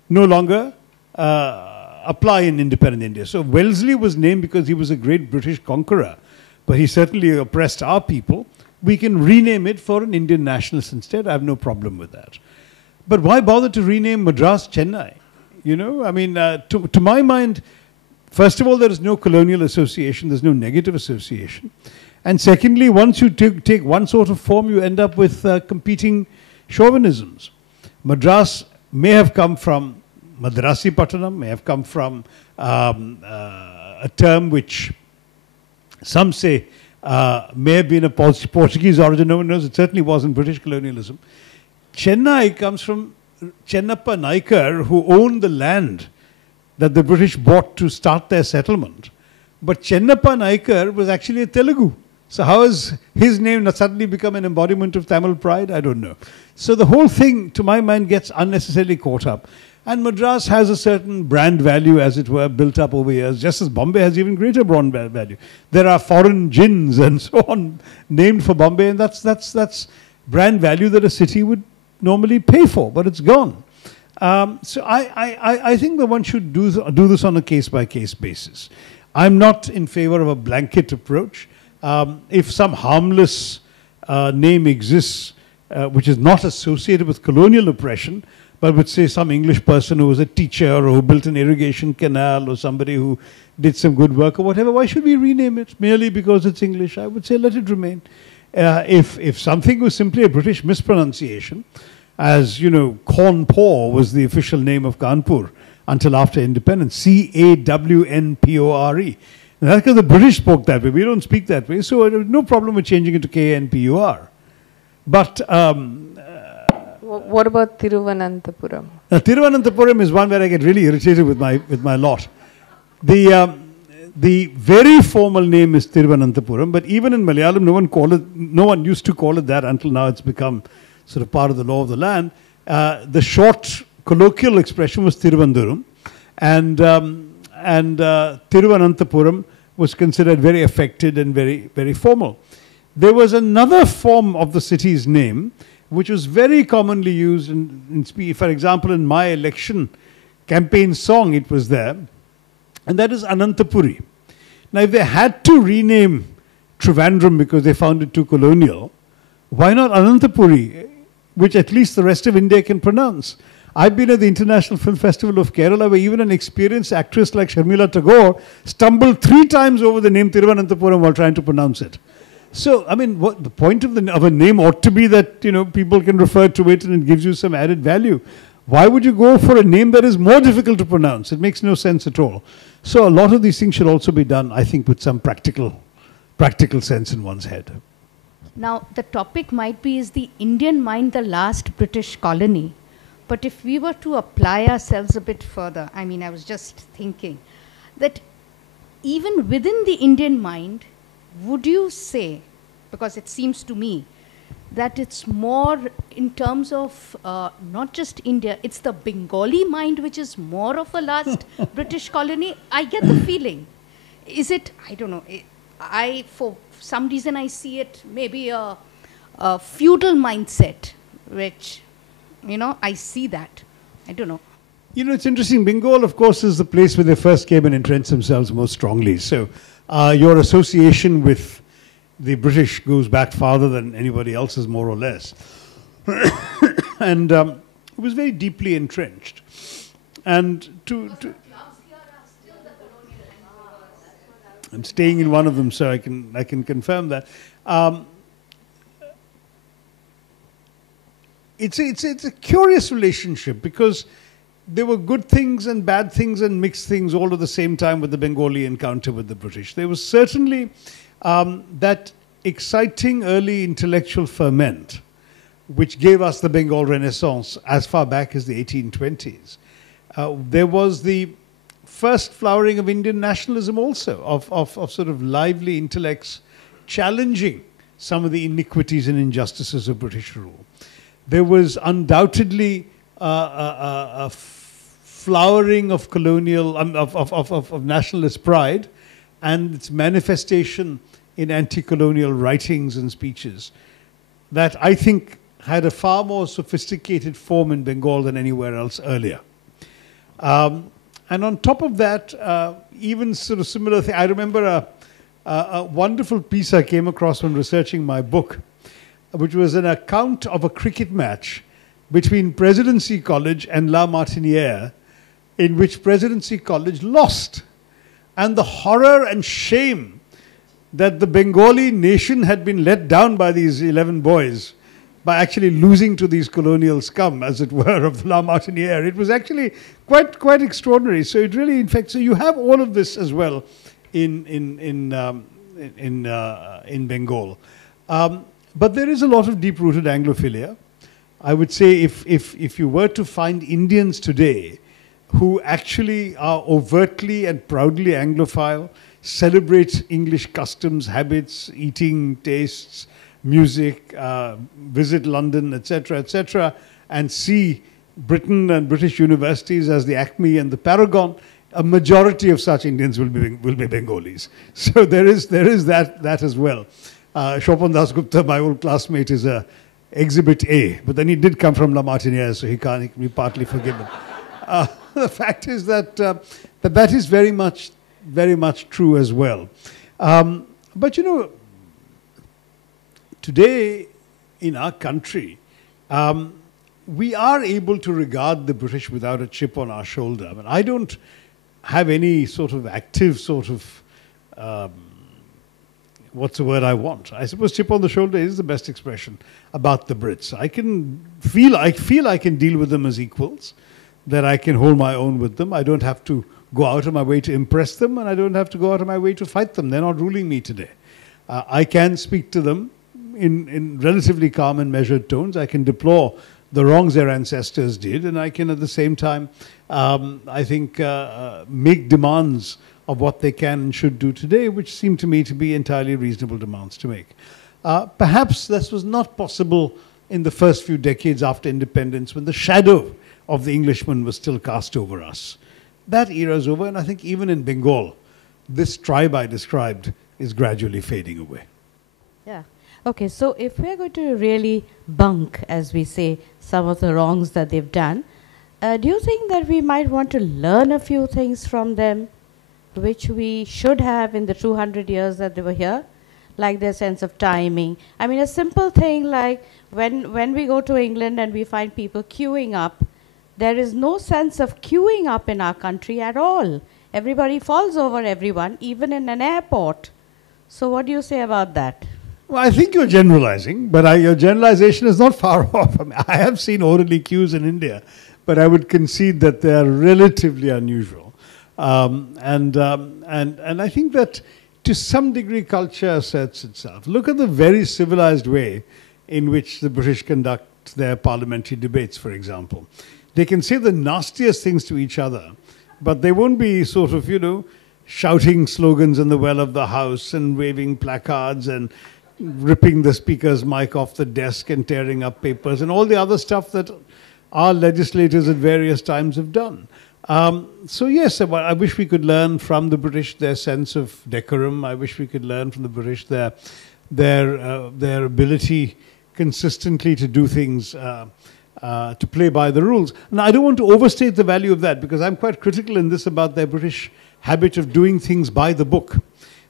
no longer apply in independent India. So Wellesley was named because he was a great British conqueror, but he certainly oppressed our people. We can rename it for an Indian nationalist instead. I have no problem with that. But why bother to rename Madras Chennai? I mean, to my mind, first of all, there is no colonial association. There's no negative association. And secondly, once you take one sort of form, you end up with competing chauvinisms. Madras may have come from Madrasi Pattanam, may have come from a term which some say may have been a Portuguese origin. No one knows. It certainly wasn't British colonialism. Chennai comes from Chennappa Naikar, who owned the land that the British bought to start their settlement. But Chennappa Naikar was actually a Telugu. So how has his name suddenly become an embodiment of Tamil pride? I don't know. So the whole thing, to my mind, gets unnecessarily caught up. And Madras has a certain brand value, as it were, built up over years, just as Bombay has even greater brand value. There are foreign gins and so on named for Bombay, and that's brand value that a city would normally pay for, but it's gone. So I think that one should do this on a case-by-case basis. I'm not in favor of a blanket approach. If some harmless name exists, which is not associated with colonial oppression, but would say some English person who was a teacher or who built an irrigation canal or somebody who did some good work or whatever, why should we rename it merely because it's English? I would say let it remain. If something was simply a British mispronunciation, as you know, Cawnpore was the official name of Kanpur until after independence, Cawnpore. And that's because the British spoke that way. We don't speak that way, so no problem with changing it to Knpur. But what about Thiruvananthapuram? now, Thiruvananthapuram is one where I get really irritated with my lot. The very formal name is Thiruvananthapuram, but even in Malayalam, no one used to call it that until now. It's become sort of part of the law of the land. The short colloquial expression was Thiruvanduram, and Thiruvananthapuram was considered very affected and very, very formal. There was another form of the city's name which was very commonly used in speech. For example, in my election campaign song, it was there, and that is Anantapuri. Now, if they had to rename Trivandrum because they found it too colonial, why not Anantapuri, which at least the rest of India can pronounce? I've been at the International Film Festival of Kerala, where even an experienced actress like Sharmila Tagore stumbled 3 times over the name Thiruvananthapuram while trying to pronounce it. So, I mean, what the point of a name ought to be that, you know, people can refer to it and it gives you some added value. Why would you go for a name that is more difficult to pronounce? It makes no sense at all. So a lot of these things should also be done, I think, with some practical sense in one's head. Now, the topic might be, is the Indian mind the last British colony? But if we were to apply ourselves a bit further, I mean, I was just thinking that even within the Indian mind, would you say, because it seems to me that it's more in terms of not just India, it's the Bengali mind which is more of a last British colony? I get the feeling. Is it, I don't know, for some reason I see it maybe a feudal mindset, which, you know, I see that. I don't know. You know, it's interesting. Bengal, of course, is the place where they first came and entrenched themselves most strongly. So your association with the British goes back farther than anybody else's, more or less. And it was very deeply entrenched. And I'm staying in one of them, so I can confirm that. It's a curious relationship, because there were good things and bad things and mixed things all at the same time with the Bengali encounter with the British. There was certainly that exciting early intellectual ferment which gave us the Bengal Renaissance as far back as the 1820s. There was the first flowering of Indian nationalism also, of sort of lively intellects challenging some of the iniquities and injustices of British rule. There was undoubtedly a flowering of colonial, of nationalist pride, and its manifestation in anti-colonial writings and speeches that I think had a far more sophisticated form in Bengal than anywhere else earlier. And on top of that, even sort of similar thing, I remember a wonderful piece I came across when researching my book, which was an account of a cricket match between Presidency College and La Martiniere, in which Presidency College lost. And the horror and shame that the Bengali nation had been let down by these 11 boys by actually losing to these colonial scum, as it were, of La Martiniere. It was actually quite extraordinary. So it really, in fact, so you have all of this as well in in Bengal. But there is a lot of deep-rooted Anglophilia. I would say if you were to find Indians today who actually are overtly and proudly Anglophile, celebrate English customs, habits, eating, tastes, music, visit London, etc., and see Britain and British universities as the acme and the paragon, a majority of such Indians will be Bengalis. So there is that as well. Shopan Dasgupta, my old classmate, is a Exhibit A, but then he did come from La Martiniere, so he can be partly forgiven. The fact is that that is very much true as well. But you know, today in our country, we are able to regard the British without a chip on our shoulder. I mean, I don't have any sort of active sort of what's the word I want? I suppose chip on the shoulder is the best expression about the Brits. I feel I can deal with them as equals, that I can hold my own with them. I don't have to go out of my way to impress them, and I don't have to go out of my way to fight them. They're not ruling me today. I can speak to them in relatively calm and measured tones. I can deplore the wrongs their ancestors did, and I can at the same time, I think, make demands of what they can and should do today, which seem to me to be entirely reasonable demands to make. Perhaps this was not possible in the first few decades after independence, when the shadow of the Englishman was still cast over us. That era is over, and I think even in Bengal, this tribe I described is gradually fading away. Yeah. Okay, so if we're going to really bunk, as we say, some of the wrongs that they've done, do you think that we might want to learn a few things from them, which we should have in the 200 years that they were here? Like their sense of timing. I mean, a simple thing like when we go to England and we find people queuing up, there is no sense of queuing up in our country at all. Everybody falls over everyone, even in an airport. So what do you say about that? Well, I think you're generalizing, but your generalization is not far off. I mean, I have seen orderly queues in India, but I would concede that they are relatively unusual. And I think that to some degree culture asserts itself. Look at the very civilized way in which the British conduct their parliamentary debates, for example. They can say the nastiest things to each other, but they won't be sort of, you know, shouting slogans in the well of the House and waving placards and ripping the speaker's mic off the desk and tearing up papers and all the other stuff that our legislators at various times have done. So yes, I wish we could learn from the British their sense of decorum. I wish we could learn from the British their ability consistently to do things, to play by the rules. Now, I don't want to overstate the value of that, because I'm quite critical in this about their British habit of doing things by the book.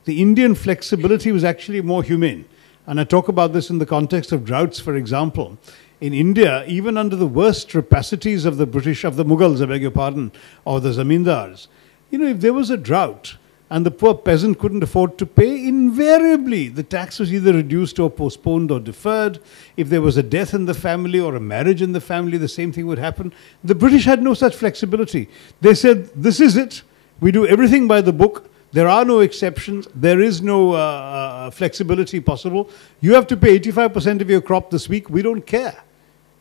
The Indian flexibility was actually more humane. And I talk about this in the context of droughts, for example. In India, even under the worst rapacities of the British, of the Mughals, I beg your pardon, or the Zamindars, you know, if there was a drought and the poor peasant couldn't afford to pay, invariably the tax was either reduced or postponed or deferred. If there was a death in the family or a marriage in the family, the same thing would happen. The British had no such flexibility. They said, this is it. We do everything by the book. There are no exceptions. There is no flexibility possible. You have to pay 85% of your crop this week. We don't care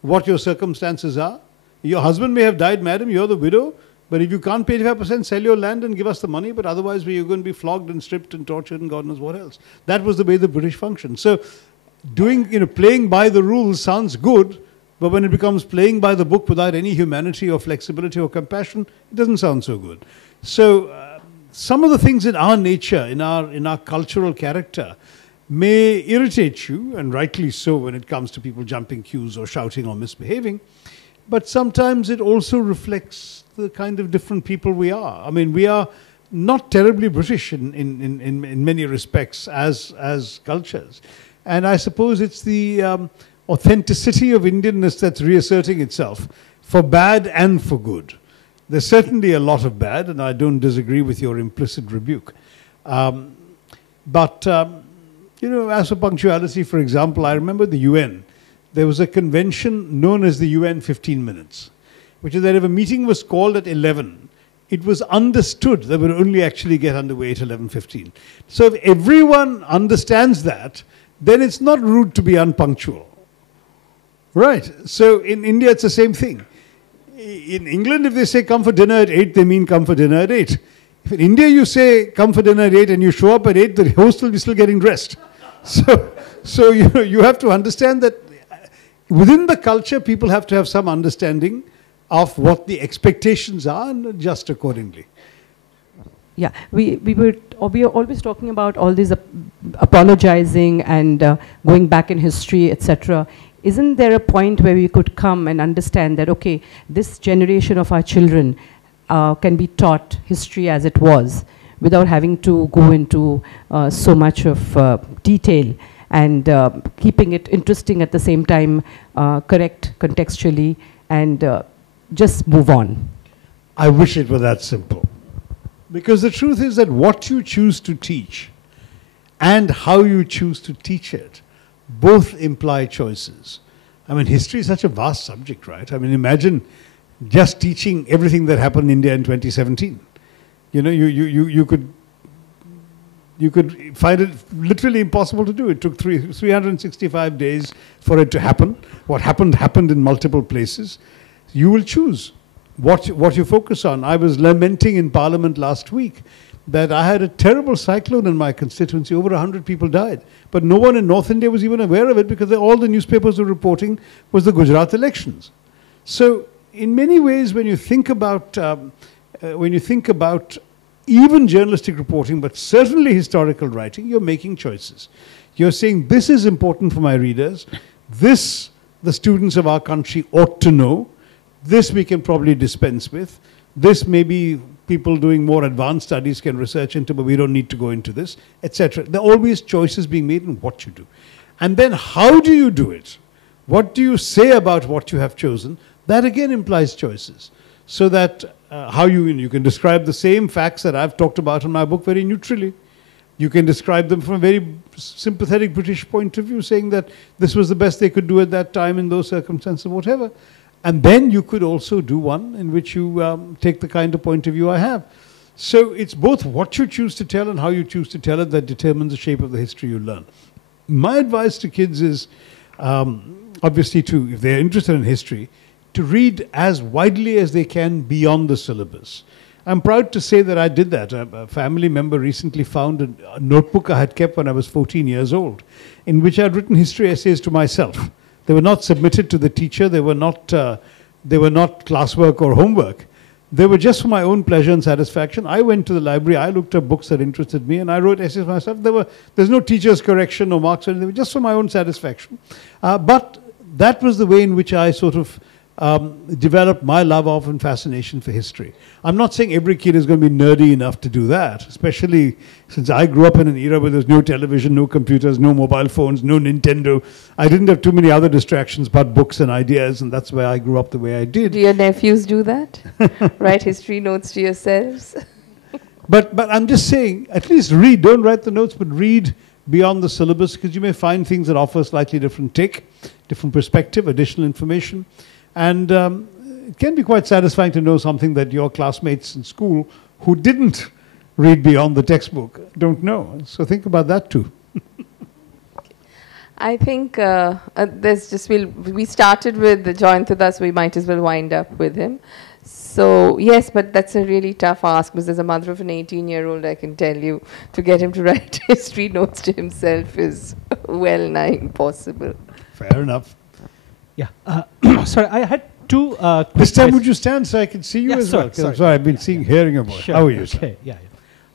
what your circumstances are. Your husband may have died, madam, you're the widow, but if you can't pay 85%, sell your land and give us the money, but otherwise you're going to be flogged and stripped and tortured and God knows what else. That was the way the British functioned. So playing by the rules sounds good, but when it becomes playing by the book without any humanity or flexibility or compassion, it doesn't sound so good. So some of the things in our nature, in our cultural character, may irritate you, and rightly so when it comes to people jumping queues or shouting or misbehaving, but sometimes it also reflects the kind of different people we are. I mean, we are not terribly British in many respects as cultures. And I suppose it's the authenticity of Indianness that's reasserting itself, for bad and for good. There's certainly a lot of bad, and I don't disagree with your implicit rebuke. As for punctuality, for example, I remember the UN. There was a convention known as the UN 15 minutes, which is that if a meeting was called at 11 it was understood that we'd only actually get underway at 11:15. So if everyone understands that, then it's not rude to be unpunctual. Right. So in India, it's the same thing. In England, if they say come for dinner at 8, they mean come for dinner at 8. If in India you say come for dinner at 8 and you show up at 8, the host will be still getting dressed. So you have to understand that within the culture, people have to have some understanding of what the expectations are and adjust accordingly. Yeah, we are always talking about all these apologizing and going back in history, etc. Isn't there a point where we could come and understand that, okay, this generation of our children can be taught history as it was without having to go into so much of detail and keeping it interesting at the same time, correct contextually, and just move on? I wish it were that simple. Because the truth is that what you choose to teach and how you choose to teach it both imply choices. I mean, history is such a vast subject, right? I mean, imagine just teaching everything that happened in India in 2017. You know, you could find it literally impossible to do. It took 365 days for it to happen. What happened in multiple places. You will choose what you focus on. I was lamenting in Parliament last week that I had a terrible cyclone in my constituency. Over 100 people died. But no one in North India was even aware of it because all the newspapers were reporting was the Gujarat elections. So in many ways, when you think about even journalistic reporting, but certainly historical writing, you're making choices. You're saying, this is important for my readers. This, the students of our country ought to know. This we can probably dispense with. This maybe people doing more advanced studies can research into, but we don't need to go into this, etc. There are always choices being made in what you do. And then how do you do it? What do you say about what you have chosen? That again implies choices. So that how you can describe the same facts that I've talked about in my book very neutrally. You can describe them from a very sympathetic British point of view, saying that this was the best they could do at that time in those circumstances, whatever. And then you could also do one in which you take the kind of point of view I have. So it's both what you choose to tell and how you choose to tell it that determines the shape of the history you learn. My advice to kids is, obviously, if they're interested in history, to read as widely as they can beyond the syllabus. I'm proud to say that I did that. A family member recently found a notebook I had kept when I was 14 years old, in which I had written history essays to myself. They were not submitted to the teacher. They were not classwork or homework. They were just for my own pleasure and satisfaction. I went to the library. I looked up books that interested me, and I wrote essays myself. There's no teacher's correction or marks or anything. They were just for my own satisfaction. But that was the way in which I sort of developed my love of and fascination for history. I'm not saying every kid is going to be nerdy enough to do that, especially since I grew up in an era where there's no television, no computers, no mobile phones, no Nintendo. I didn't have too many other distractions but books and ideas, and that's why I grew up the way I did. Do your nephews do that? Write history notes to yourselves? But I'm just saying, at least read. Don't write the notes, but read beyond the syllabus, because you may find things that offer slightly different take, different perspective, additional information. And it can be quite satisfying to know something that your classmates in school who didn't read beyond the textbook don't know. So think about that too. I think we started with Joyantha, so we might as well wind up with him. So yes, but that's a really tough ask, because as a mother of an 18-year-old, I can tell you, to get him to write history notes to himself is well nigh impossible. Fair enough. Yeah. Sorry, I had two quick This time would you stand so I can see you as well? Sorry. I've been hearing your voice. Sure. How are you, sir? Okay, yeah.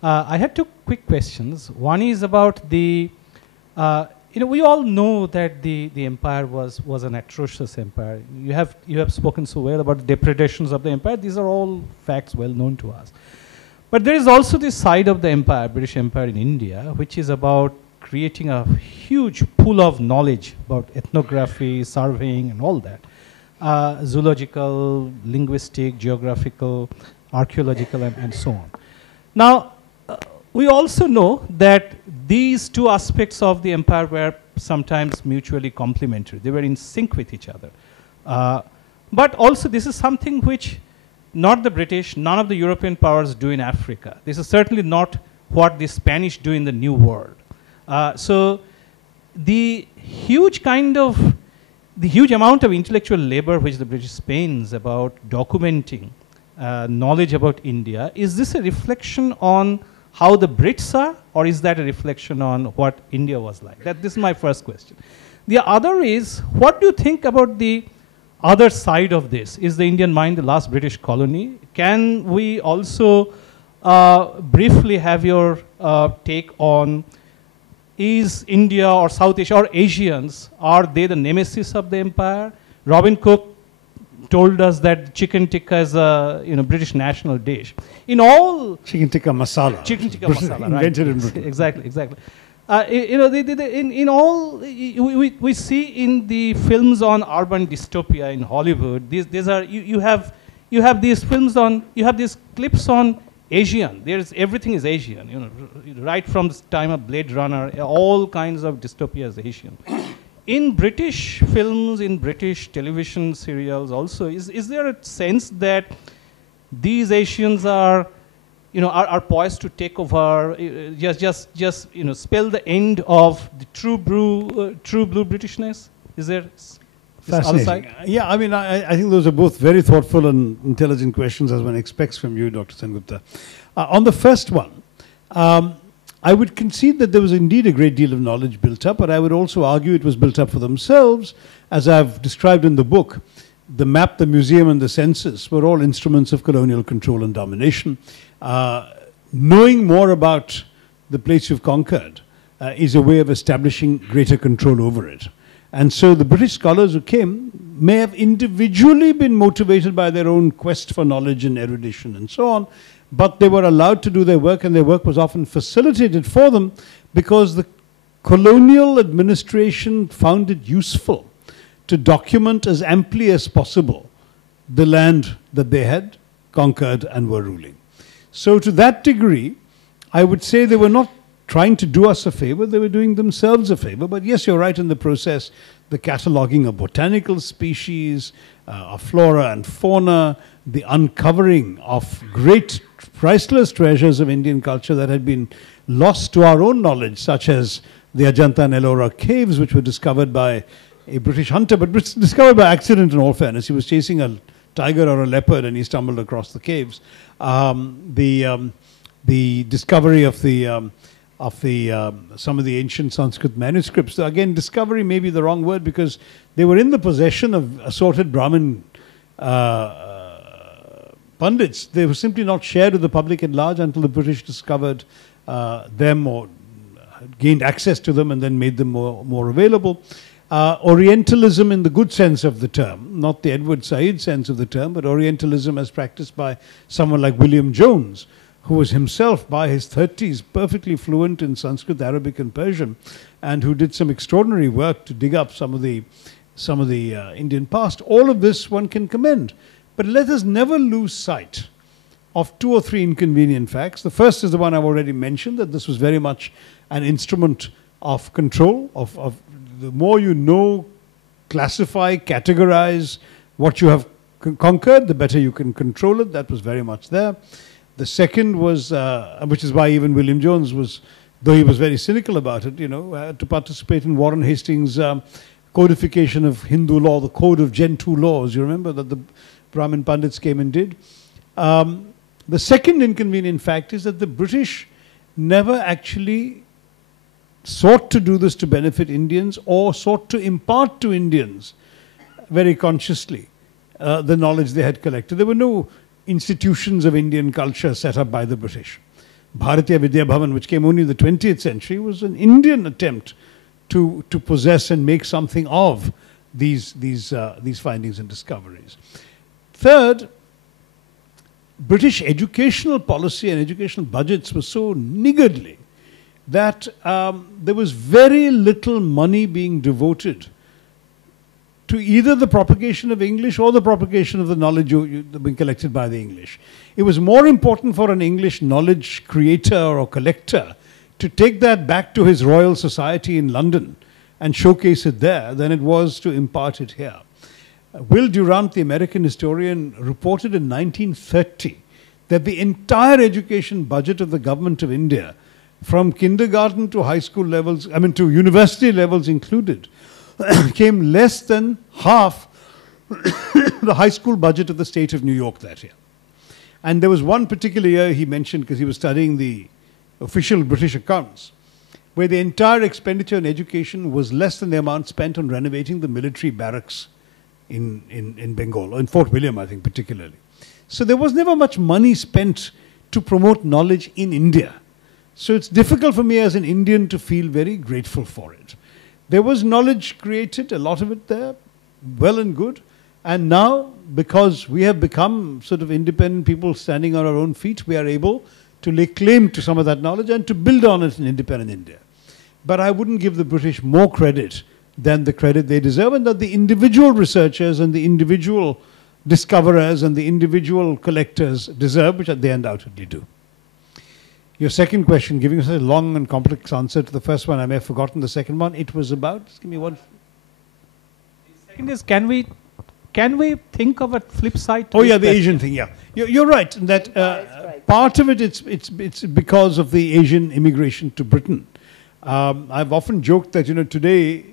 I had two quick questions. One is about the, we all know that the empire was an atrocious empire. You have spoken so well about the depredations of the empire. These are all facts well known to us. But there is also this side of the empire, British Empire in India, which is about creating a huge pool of knowledge about ethnography, surveying, and all that. Zoological, linguistic, geographical, archaeological, and so on. Now, we also know that these two aspects of the empire were sometimes mutually complementary. They were in sync with each other. But also, this is something which not the British, none of the European powers do in Africa. This is certainly not what the Spanish do in the New World. So the huge amount of intellectual labor which the British spends about documenting knowledge about India, is this a reflection on how the Brits are, or is that a reflection on what India was like? This is my first question. The other is, what do you think about the other side of this? Is the Indian mind the last British colony? Can we also briefly have your take on, is India or South Asia or Asians, are they the nemesis of the empire? Robin Cook told us that chicken tikka is a British national dish. In all chicken tikka masala. Chicken tikka masala, right? Invented in Britain. Exactly. In all, we see in the films on urban dystopia in Hollywood, these are, you have these films on, you have these clips on Asian. Everything is Asian, right from the time of Blade Runner, all kinds of dystopia is Asian. In British films, in British television serials also, is there a sense that these Asians are poised to take over, just spell the end of the true blue Britishness? Is there this other side? Yeah, I mean, I think those are both very thoughtful and intelligent questions, as one expects from you, Dr. Sengupta. On the first one, I would concede that there was indeed a great deal of knowledge built up, but I would also argue it was built up for themselves. As I've described in the book, the map, the museum, and the census were all instruments of colonial control and domination. Knowing more about the place you've conquered is a way of establishing greater control over it. And so the British scholars who came may have individually been motivated by their own quest for knowledge and erudition and so on, but they were allowed to do their work, and their work was often facilitated for them because the colonial administration found it useful to document as amply as possible the land that they had conquered and were ruling. So to that degree, I would say they were not trying to do us a favor, they were doing themselves a favor. But yes, you're right in the process, the cataloging of botanical species, of flora and fauna, the uncovering of great priceless treasures of Indian culture that had been lost to our own knowledge, such as the Ajanta and Ellora caves, which were discovered by a British hunter, but discovered by accident in all fairness. He was chasing a tiger or a leopard and he stumbled across the caves. The discovery of some of the ancient Sanskrit manuscripts. So again, discovery may be the wrong word because they were in the possession of assorted Brahmin pundits. They were simply not shared with the public at large until the British discovered them or gained access to them and then made them more available. Orientalism in the good sense of the term, not the Edward Said sense of the term, but Orientalism as practiced by someone like William Jones, who was himself by his 30s perfectly fluent in Sanskrit, Arabic and Persian, and who did some extraordinary work to dig up some of the Indian past. All of this one can commend. But let us never lose sight of two or three inconvenient facts. The first is the one I've already mentioned, that this was very much an instrument of control, of the more you know, classify, categorize what you have conquered, the better you can control it. That was very much there. The second was, which is why even William Jones was, though he was very cynical about it, to participate in Warren Hastings' codification of Hindu law, the Code of Gentoo Laws. You remember that the Brahmin Pandits came and did. The second inconvenient fact is that the British never actually sought to do this to benefit Indians or sought to impart to Indians very consciously the knowledge they had collected. There were no institutions of Indian culture set up by the British. Bharatiya Vidya Bhavan, which came only in the 20th century, was an Indian attempt to possess and make something of these findings and discoveries. Third, British educational policy and educational budgets were so niggardly that there was very little money being devoted to either the propagation of English or the propagation of the knowledge being collected by the English. It was more important for an English knowledge creator or collector to take that back to his Royal Society in London and showcase it there than it was to impart it here. Will Durant, the American historian, reported in 1930 that the entire education budget of the government of India, from kindergarten to high school levels, I mean to university levels included, came less than half the high school budget of the state of New York that year. And there was one particular year he mentioned, because he was studying the official British accounts, where the entire expenditure on education was less than the amount spent on renovating the military barracks in Bengal, or in Fort William, I think, particularly. So there was never much money spent to promote knowledge in India. So it's difficult for me as an Indian to feel very grateful for it. There was knowledge created, a lot of it there, well and good. And now, because we have become sort of independent people standing on our own feet, we are able to lay claim to some of that knowledge and to build on it in independent India. But I wouldn't give the British more credit than the credit they deserve, and that the individual researchers and the individual discoverers and the individual collectors deserve, which they undoubtedly do. Your second question, giving us a long and complex answer to the first one, I may have forgotten the second one. It was about, just give me one. The second is, can we think of a flip side to Oh this yeah, the question? Asian thing, yeah. You're right, that part of it, it's because of the Asian immigration to Britain. I've often joked that, today,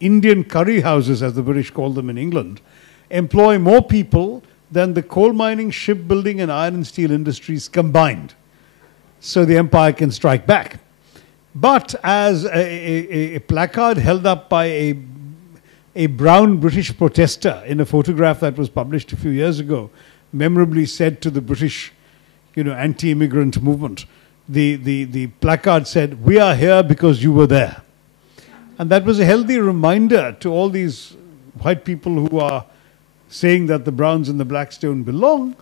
Indian curry houses, as the British call them in England, employ more people than the coal mining, shipbuilding and iron and steel industries combined. So the empire can strike back. But as a placard held up by a brown British protester in a photograph that was published a few years ago, memorably said to the British, anti-immigrant movement, the placard said, "We are here because you were there." And that was a healthy reminder to all these white people who are saying that the browns and the blacks don't belong,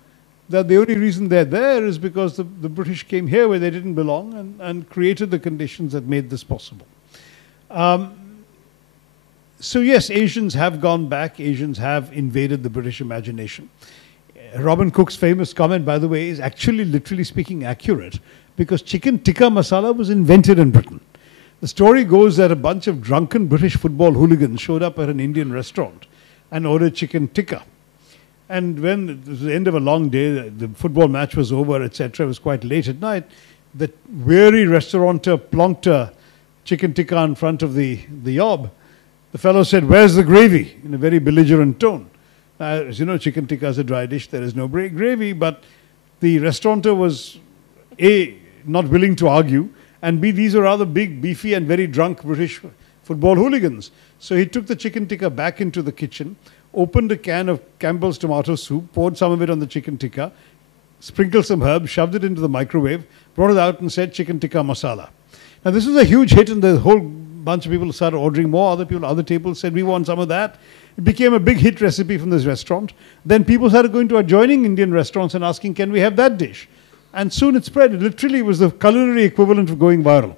that the only reason they're there is because the British came here where they didn't belong and created the conditions that made this possible. So yes, Asians have gone back. Asians have invaded the British imagination. Robin Cook's famous comment, by the way, is actually, literally speaking, accurate, because chicken tikka masala was invented in Britain. The story goes that a bunch of drunken British football hooligans showed up at an Indian restaurant and ordered chicken tikka. And when it was the end of a long day, the football match was over, etc., it was quite late at night, the weary restaurateur plonked a chicken tikka in front of the yob. The fellow said, "Where's the gravy?" in a very belligerent tone. As you know, chicken tikka is a dry dish, there is no gravy, but the restaurateur was A, not willing to argue, and B, these are rather big, beefy and very drunk British football hooligans. So he took the chicken tikka back into the kitchen, opened a can of Campbell's tomato soup, poured some of it on the chicken tikka, sprinkled some herbs, shoved it into the microwave, brought it out and said, "Chicken tikka masala." Now this was a huge hit, and the whole bunch of people started ordering more. Other people, other tables said, "We want some of that." It became a big hit recipe from this restaurant. Then people started going to adjoining Indian restaurants and asking, "Can we have that dish?" And soon it spread. It literally was the culinary equivalent of going viral.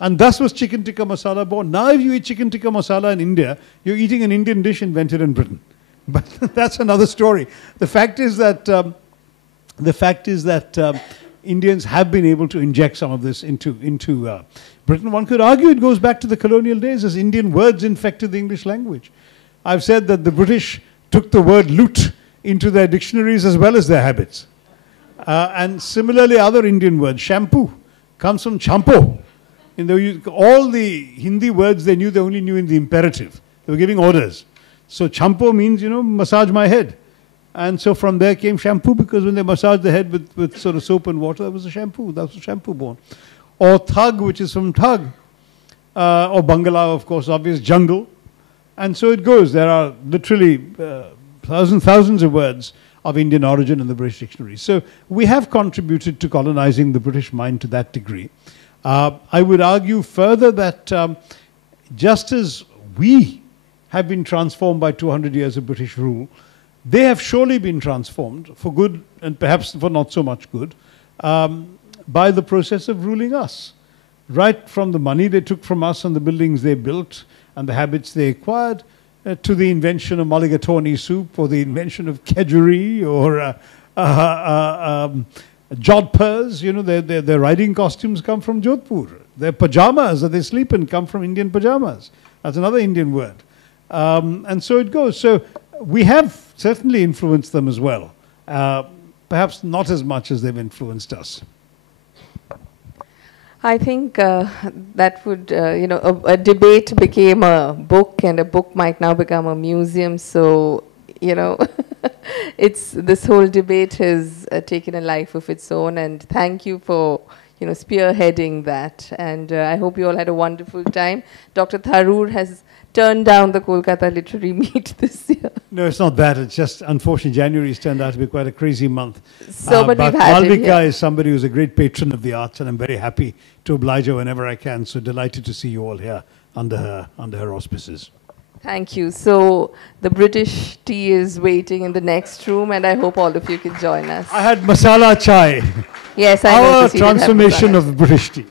And thus was chicken tikka masala born. Now if you eat chicken tikka masala in India, you're eating an Indian dish invented in Britain. But that's another story. The fact is that Indians have been able to inject some of this into Britain. One could argue it goes back to the colonial days as Indian words infected the English language. I've said that the British took the word loot into their dictionaries as well as their habits. And similarly, other Indian words, shampoo comes from champo. All the Hindi words they only knew in the imperative. They were giving orders. So champo means, massage my head. And so from there came shampoo, because when they massaged the head with sort of soap and water, that was a shampoo. That was a shampoo born. Or thug, which is from thug. Or bungalow, of course, obvious, jungle. And so it goes. There are literally thousands of words of Indian origin in the British dictionary. So we have contributed to colonizing the British mind to that degree. I would argue further that just as we have been transformed by 200 years of British rule, they have surely been transformed for good and perhaps for not so much good by the process of ruling us. Right from the money they took from us and the buildings they built and the habits they acquired, to the invention of mulligatawny soup, or the invention of kedgeree, or jodhpurs. Their riding costumes come from Jodhpur. Their pajamas that they sleep in come from Indian pajamas. That's another Indian word. And so it goes. So We have certainly influenced them as well. Perhaps not as much as they've influenced us. I think that would, a debate became a book, and a book might now become a museum. So, it's this whole debate has taken a life of its own. And thank you for, spearheading that. And I hope you all had a wonderful time. Dr. Tharoor has turned down the Kolkata Literary Meet this year. No, it's not that. It's just, unfortunately, January's turned out to be quite a crazy month. But we've had it Malvika here. is somebody who's a great patron of the arts, and I'm very happy to oblige her whenever I can. So delighted to see you all here under her auspices. Thank you. So the British tea is waiting in the next room, and I hope all of you can join us. I had masala chai. Yes, I Our noticed you did have transformation masala. of British tea.